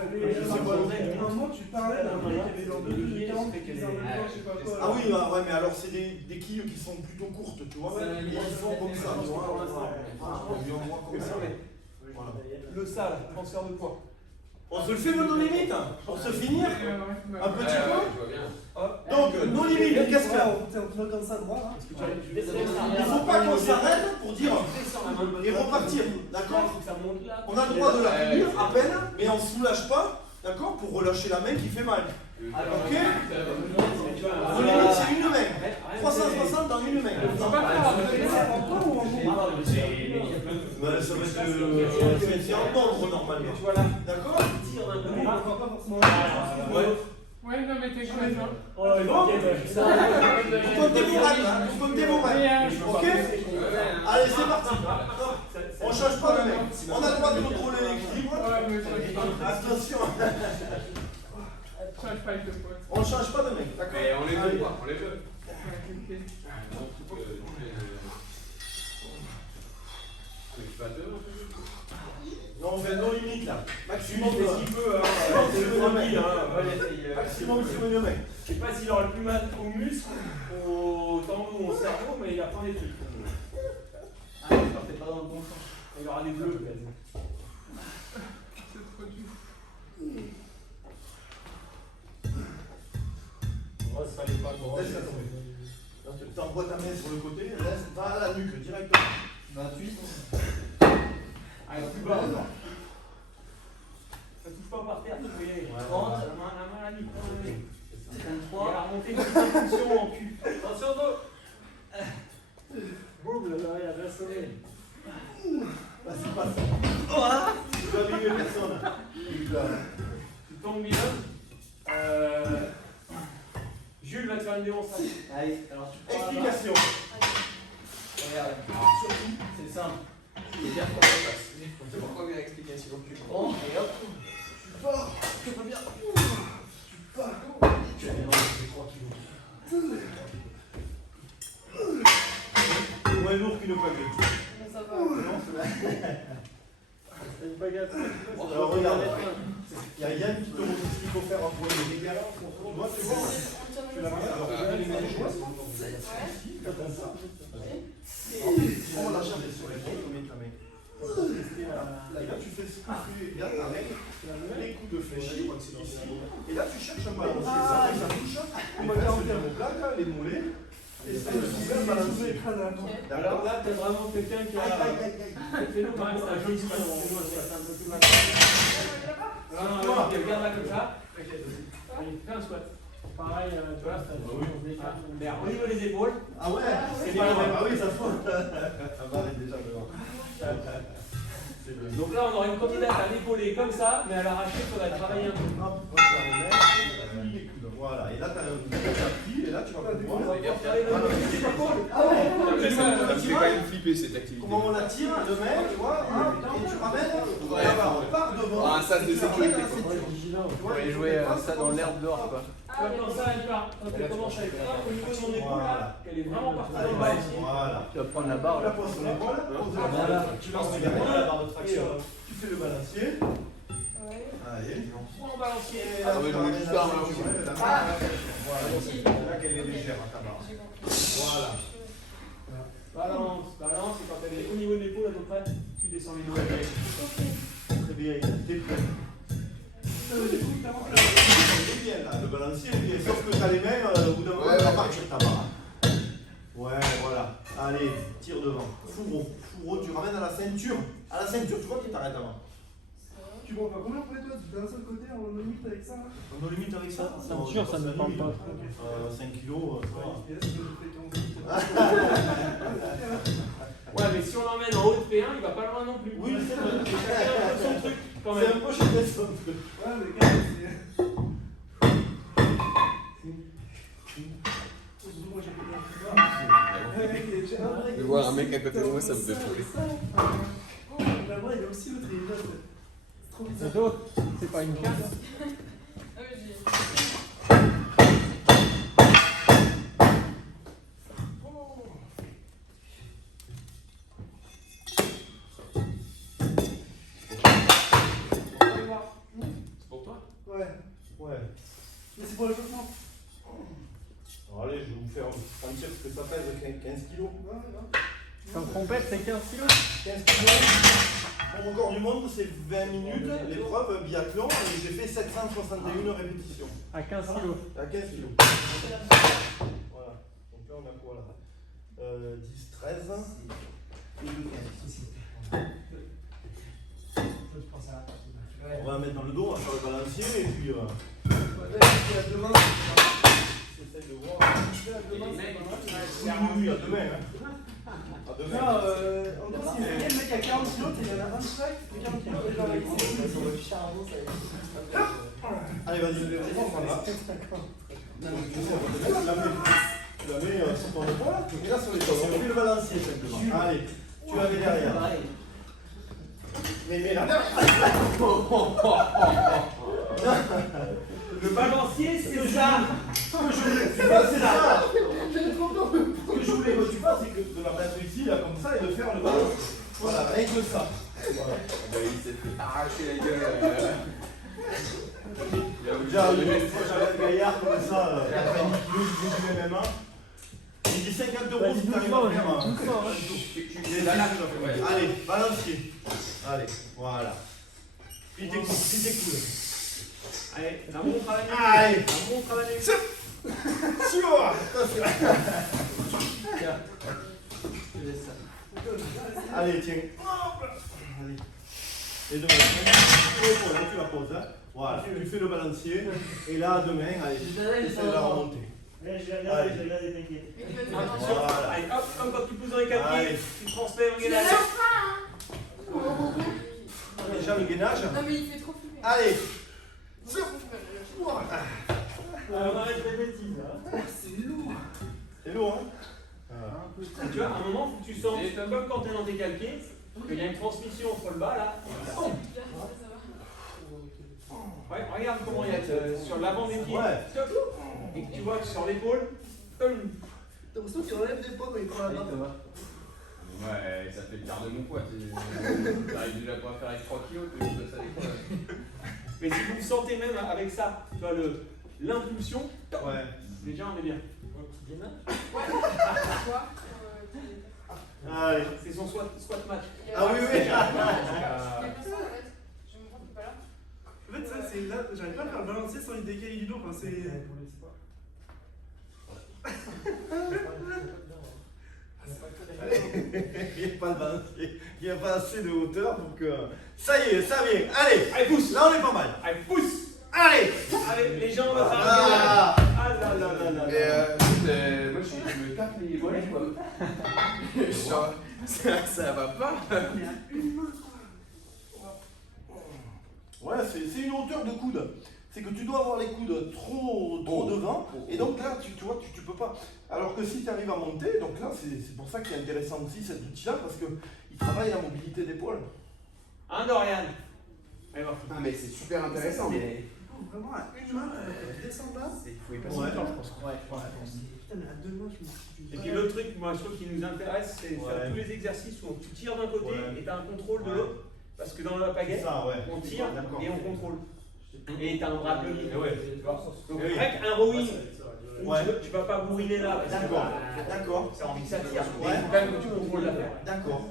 moment, tu parlais d'un mec qui avait genre 2 minutes 40 qui faisait un effort, je sais pas quoi. Ah oui, ouais, mais alors c'est des quilles qui sont plutôt courtes, tu vois? Et ils font comme ça, tu vois? Voilà. le sale, transfert de poids. On se le fait le no limite pour se finir un petit peu. Donc, no limite, qu'est-ce que On te met comme ça droit là. il ne faut pas qu'on s'arrête pour dire et repartir, d'accord? On a le droit de la tenir à peine, mais on ne soulage pas, d'accord? Pour relâcher la main qui fait mal. Ok? No limite, c'est une main. 360 dans une main. On va pas faire un En quoi ou en gros? Ben, ça va être c'est en nombre normalement. Tu vois là, D'accord? tire d'un côté. On va pas forcément. Ouais. Ouais, non, mais t'es quoi, toi? Oh, il Bon. t'inquiète, ça. Vous comptez vos règles, hein, vous comptez vos règles. Ok? Allez, c'est parti. On change pas le mec. On a le droit de contrôler l'équilibre. Ouais, mais Attention. change pas avec le pote. On change pas de mec, d'accord? Mais on les Allez. veut quoi, on les veut. Ouais, ok. Non, on fait nos limites là. Maximum, Il fait ce qu'il peut, hein. C'est le tranquille, hein. maximum sur le mec. Je sais pas s'il aura le plus mal aux muscles, au tendon, au cerveau, mais il apprend des trucs. Ah, j'espère que t'es pas dans le bon sens. Il aura des bleus, peut-être. C'est trop dur. Oh, ça fallait pas trop. Laisse-la tomber. T'envoies ta main sur le côté, laisse, va à la nuque directement. 28. Allez, plus bas. Ça touche pas par terre, tu peux y aller. 30. La main à la nuque. Il 53. a remonté une petite impulsion en cul. Attention, dos. Boum, là, il a bien sonné. Vas-y, passe. Tu vas abîmer personne. Tu tombes bien. Jules va te faire une démonstration. Allez, alors tu prends la main. Explication. Regarde. Surtout, c'est simple. Il est bien pour la passe. C'est pourquoi il y a l'explication. Tu prends et hop. Tu pars. Tu peux bien. Tu pars. Tu as mangé 3 kilos. Moins lourd qu'une baguette. Ça va. Non, C'est une baguette. alors regarde, il y a Yann qui te montre ce qu'il faut faire en poids de dégâts. Tu vois, c'est bon. Tu la mets, alors tu mets les mains jointes. Comme ça. On la charge sur les bras, on met ta main. Là, tu fais ce que tu fais. Là, t'arrêtes les coups de fléchis ici. Et là, tu cherches un balancier. Ça touche. On va faire au plat, là, les mollets. Et c'est le super balancier. Alors là, t'as vraiment quelqu'un qui a. Fais-nous quand même, c'est un joli squat. Fais-nous un squat un peu plus mal. Non, ok, regarde là comme ça. Allez, fais un squat. Pareil, tu vois, au niveau des épaules. Ah ouais, C'est pas vrai. Ah oui, ça se voit. Ça va aller déjà devant. Donc là, on aura une candidate à l'épaulé comme ça, mais à l'arraché, il faudrait travailler un peu. Hop, on va faire les mains. Voilà, et là, tu as appris, et là, tu vas pouvoir. On va faire travailler les épaules. Ah ouais, Ça me fait quand même flipper cette activité. comment on la tire, le mec, tu vois, et tu ramènes, on part devant. Ah, un sas de sécurité. On pourrait jouer ça dans l'herbe dehors, quoi. Tu vois, quand ça, elle part. Quand elle commence à être là, au niveau de mon épaule, là, qu'elle est vraiment partie dans le balancier. Voilà. Tu vas prendre la barre La là. pose sur l'épaule, Voilà. tu lances les gardes, la barre de traction. Tu fais le balancier. Allez. Prends le balancier. Ah ouais, j'aurais juste faire un balancier. Voilà, qu'elle est légère, ta barre. Voilà. Balance, balance, et quand elle est au niveau de l'épaule à peu près, tu descends les doigts. Très bien, t'es prêt. Il est bien là, le balancier est bien, sauf que t'as les mains, au bout d'un moment, tu vas partir ta barre. Ouais, voilà. Allez, tire devant. Fourreau, tu ramènes à la ceinture. À la ceinture, tu vois qu'il t'arrête avant. Tu prends pas combien pour toi? Tu fais un seul côté en limite avec ça? On a limite avec ça. Ceinture, ça me parle pas. 5 kilos, ça va. Ouais, mais si on l'emmène en haut de P1, il va pas loin non plus. Oui, c'est vrai. Chacun a un peu son truc quand C'est même. un peu chez son truc. Ouais, mais gars, c'est. Surtout moi, j'ai fait un De voir un mec à côté de moi, ça me fait flipper. La voix, il est aussi l'autre, il est là. C'est trop bizarre. C'est d'autres. C'est pas une carte. Ah oui, j'ai. C'est pour toi? Ouais. Ouais. Mais c'est pour le chauffement. Alors allez, je vais vous faire sentir ce que ça pèse 15 kilos. Ouais, non. Comme trompette, c'est 15 kilos. 15 kilos. Mon record du monde, c'est 20 minutes. L'épreuve biathlon, et j'ai fait 761 répétitions. À 15 kilos. À 15 kilos. Voilà. Donc là, on a quoi là 10, 13. On va la mettre dans le dos, on va faire le balancier et puis. À demain. J'essaie de voir. Oui, à demain. Hein. À demain. Non, en gros, si vous voyez le mec qui a 40 kg, il y en a 25 de 40 kg, et genre avec ses Charbon, ça y est. Allez, vas-y, prends là. Tu la mets sur ton épaule, et là sur les épaules. On fait le balancier simplement. Allez, tu la mets derrière. Mais là. Le balancier, c'est ça. C'est ça. Ce que je voulais que tu fasses, c'est que de la mettre ici, là, comme ça, et de faire le balancier. Voilà, avec ça. Voilà. Il s'est fait arracher la gueule. J'avais le gaillard comme ça, 90 kg, du MMA. Il dit 50 € si tu arrives à faire un. Allez, balancier. Allez, voilà. Puis tes coudes. Allez, la montre à la nuque. Allez. La montre à la nuque. Tiens. Je laisse ça. Allez, tiens. Allez. Et demain, tu la poses. Hein. Voilà, tu fais le balancier. Et là, demain, allez, essaie de la remonter. J'ai regardé, t'inquiète. Attention. Voilà. Allez, hop, comme quand tu pousses dans les quatre pieds, Allez. tu transfères le gainage. Déjà le gainage. Non mais il fait trop fumer. Allez. On arrête les bêtises là. C'est lourd. C'est lourd, hein. Tu vois, à un moment, faut que tu sens, comme quand tu es dans tes calpiers, qu'il y a une transmission entre le bas là. Ouais, regarde comment il y a sur l'avant des pieds. Ouais. Et que tu vois que sur l'épaule, comme une. T'as l'impression qu'il enlève des pommes et il prend la barre. Ouais, ça fait le quart de mon poids. J'arrive déjà pas à faire avec 3 kilos, tu veux ça avec quoi? Mais si vous sentez même avec ça, tu vois l'impulsion, Ouais. déjà on est bien. Quoi Allez. C'est son squat match. Ah oui, oui. Il y a personne en fait. Je me rends pas là. En fait, ça, c'est là, j'arrive pas à faire le balancier sans une décalée du dos. Enfin, c'est. Il n'y a pas de balancier. Il n'y a pas assez de hauteur pour que. Ça y est, ça vient. Allez. Allez, pousse. Là, on est pas mal. Allez, pousse. Allez. Allez, les jambes, ça Ah. Ah là là là là. Mais moi je me tape les volets quoi. Genre, ça va pas. Ouais, c'est une hauteur de coude. C'est que tu dois avoir les coudes trop devant. Et donc là, tu vois, tu peux pas. Alors que si tu arrives à monter, donc là, c'est pour ça qu'il est intéressant aussi cet outil-là, parce qu'il travaille la mobilité d'épaule. Hein, Dorian. Allez, voir. Ah mais c'est super intéressant. Mais Vraiment, à une main, tu descends là. il faut y passer Ouais. du temps je pense. Putain, mais à deux mains, je me suis. Et puis l'autre truc, moi je trouve qui nous intéresse, c'est faire tous les exercices où tu tires d'un côté et tu as un contrôle de l'autre. Parce que dans la pagaie, Ça, ouais. on tire D'accord. et on contrôle. Et tu as un bras de levier. Tu vois. Donc Oui. avec un rowing, où Ouais. tu vas pas bourriner là. Parce que D'accord. ça a envie que ça tire. Ouais. Mais il faut quand même que tu contrôles l'affaire. D'accord.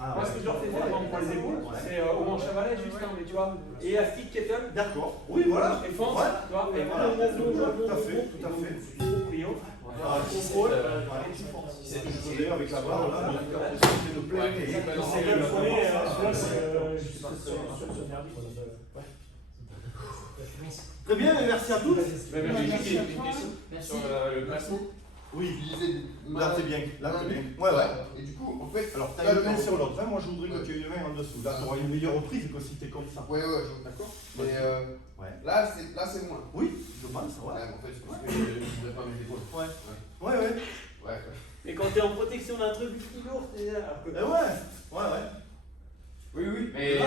Ah, Moi, ce que je leur fais faire par exemple, pour les épaules, c'est au manche à balai juste, hein, mais tu vois, et à stick kettle, D'accord. Oui, voilà. et fente, Ouais. tu vois, et Voilà. voilà, Tout à fait, tout à fait. Prio. Voilà, contrôle. Et tu forces. D'ailleurs, avec la barre, là, c'est de plein. Ouais, Et c'est pas c'est normal. le premier, Très bien, et merci à tous. J'ai une question sur le maçon. Oui, Tu disais là c'est bien. Là c'est bien. Ouais, ouais. Et du coup, en fait, Alors, tu as une main sur l'autre. Moi, je voudrais que tu aies une main en dessous. Là, tu auras une meilleure reprise que si tu es comme ça. ouais, d'accord. Mais Ouais. là, c'est moins. Oui, je pense, ouais. Ouais, en fait, c'est parce que je ne voudrais pas mes épaules. Ouais. Ouais, ouais. Ouais, Et quand t'es en protection d'un truc plus lourd, t'es là. Alors que- Eh ouais. Ouais, ouais. Oui, oui. Mais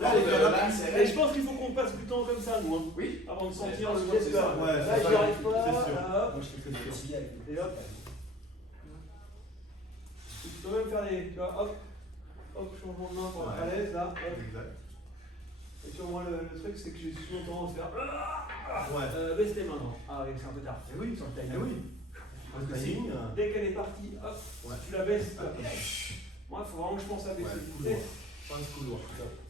Là, les gars, là, Et je pense qu'il faut qu'on passe du temps comme ça, nous. Hein. Oui. Avant de sentir Ouais, le je pense geste que c'est là. ça. Ouais, Là, c'est j'y ça. arrive pas. C'est sûr. Là, hop. Moi, je fais que ça. Et hop. Tu peux même faire des. Tu vois, hop. Hop, changement de main pour être à l'aise, là. Hop. Exact. Et tu vois, moi, le truc, c'est que j'ai souvent tendance à faire. Ouais. Baisse tes mains, non. Ah, oui, c'est un peu tard. Eh oui, Sur le eh timing. oui. Parce que Timing, si, dès qu'elle est partie, hop, tu la baisses. Hop. Moi, il faut vraiment que je pense à baisser. Ouais, pas un couloir.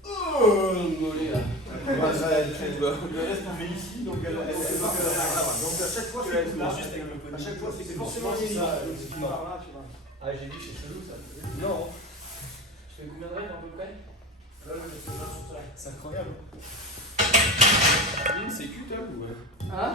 Oh, mollet là. Ouais, ça, le reste, on met ici, donc elle part. Donc à chaque fois, c'est couloir. À chaque fois, c'est forcément c'est une ça. ligne. Tu pars là, tu vois. Ah, j'ai vu chez Salou ça. Non. Je fais combien de règles à peu près? C'est incroyable. C'est Q-table ou ouais? Hein?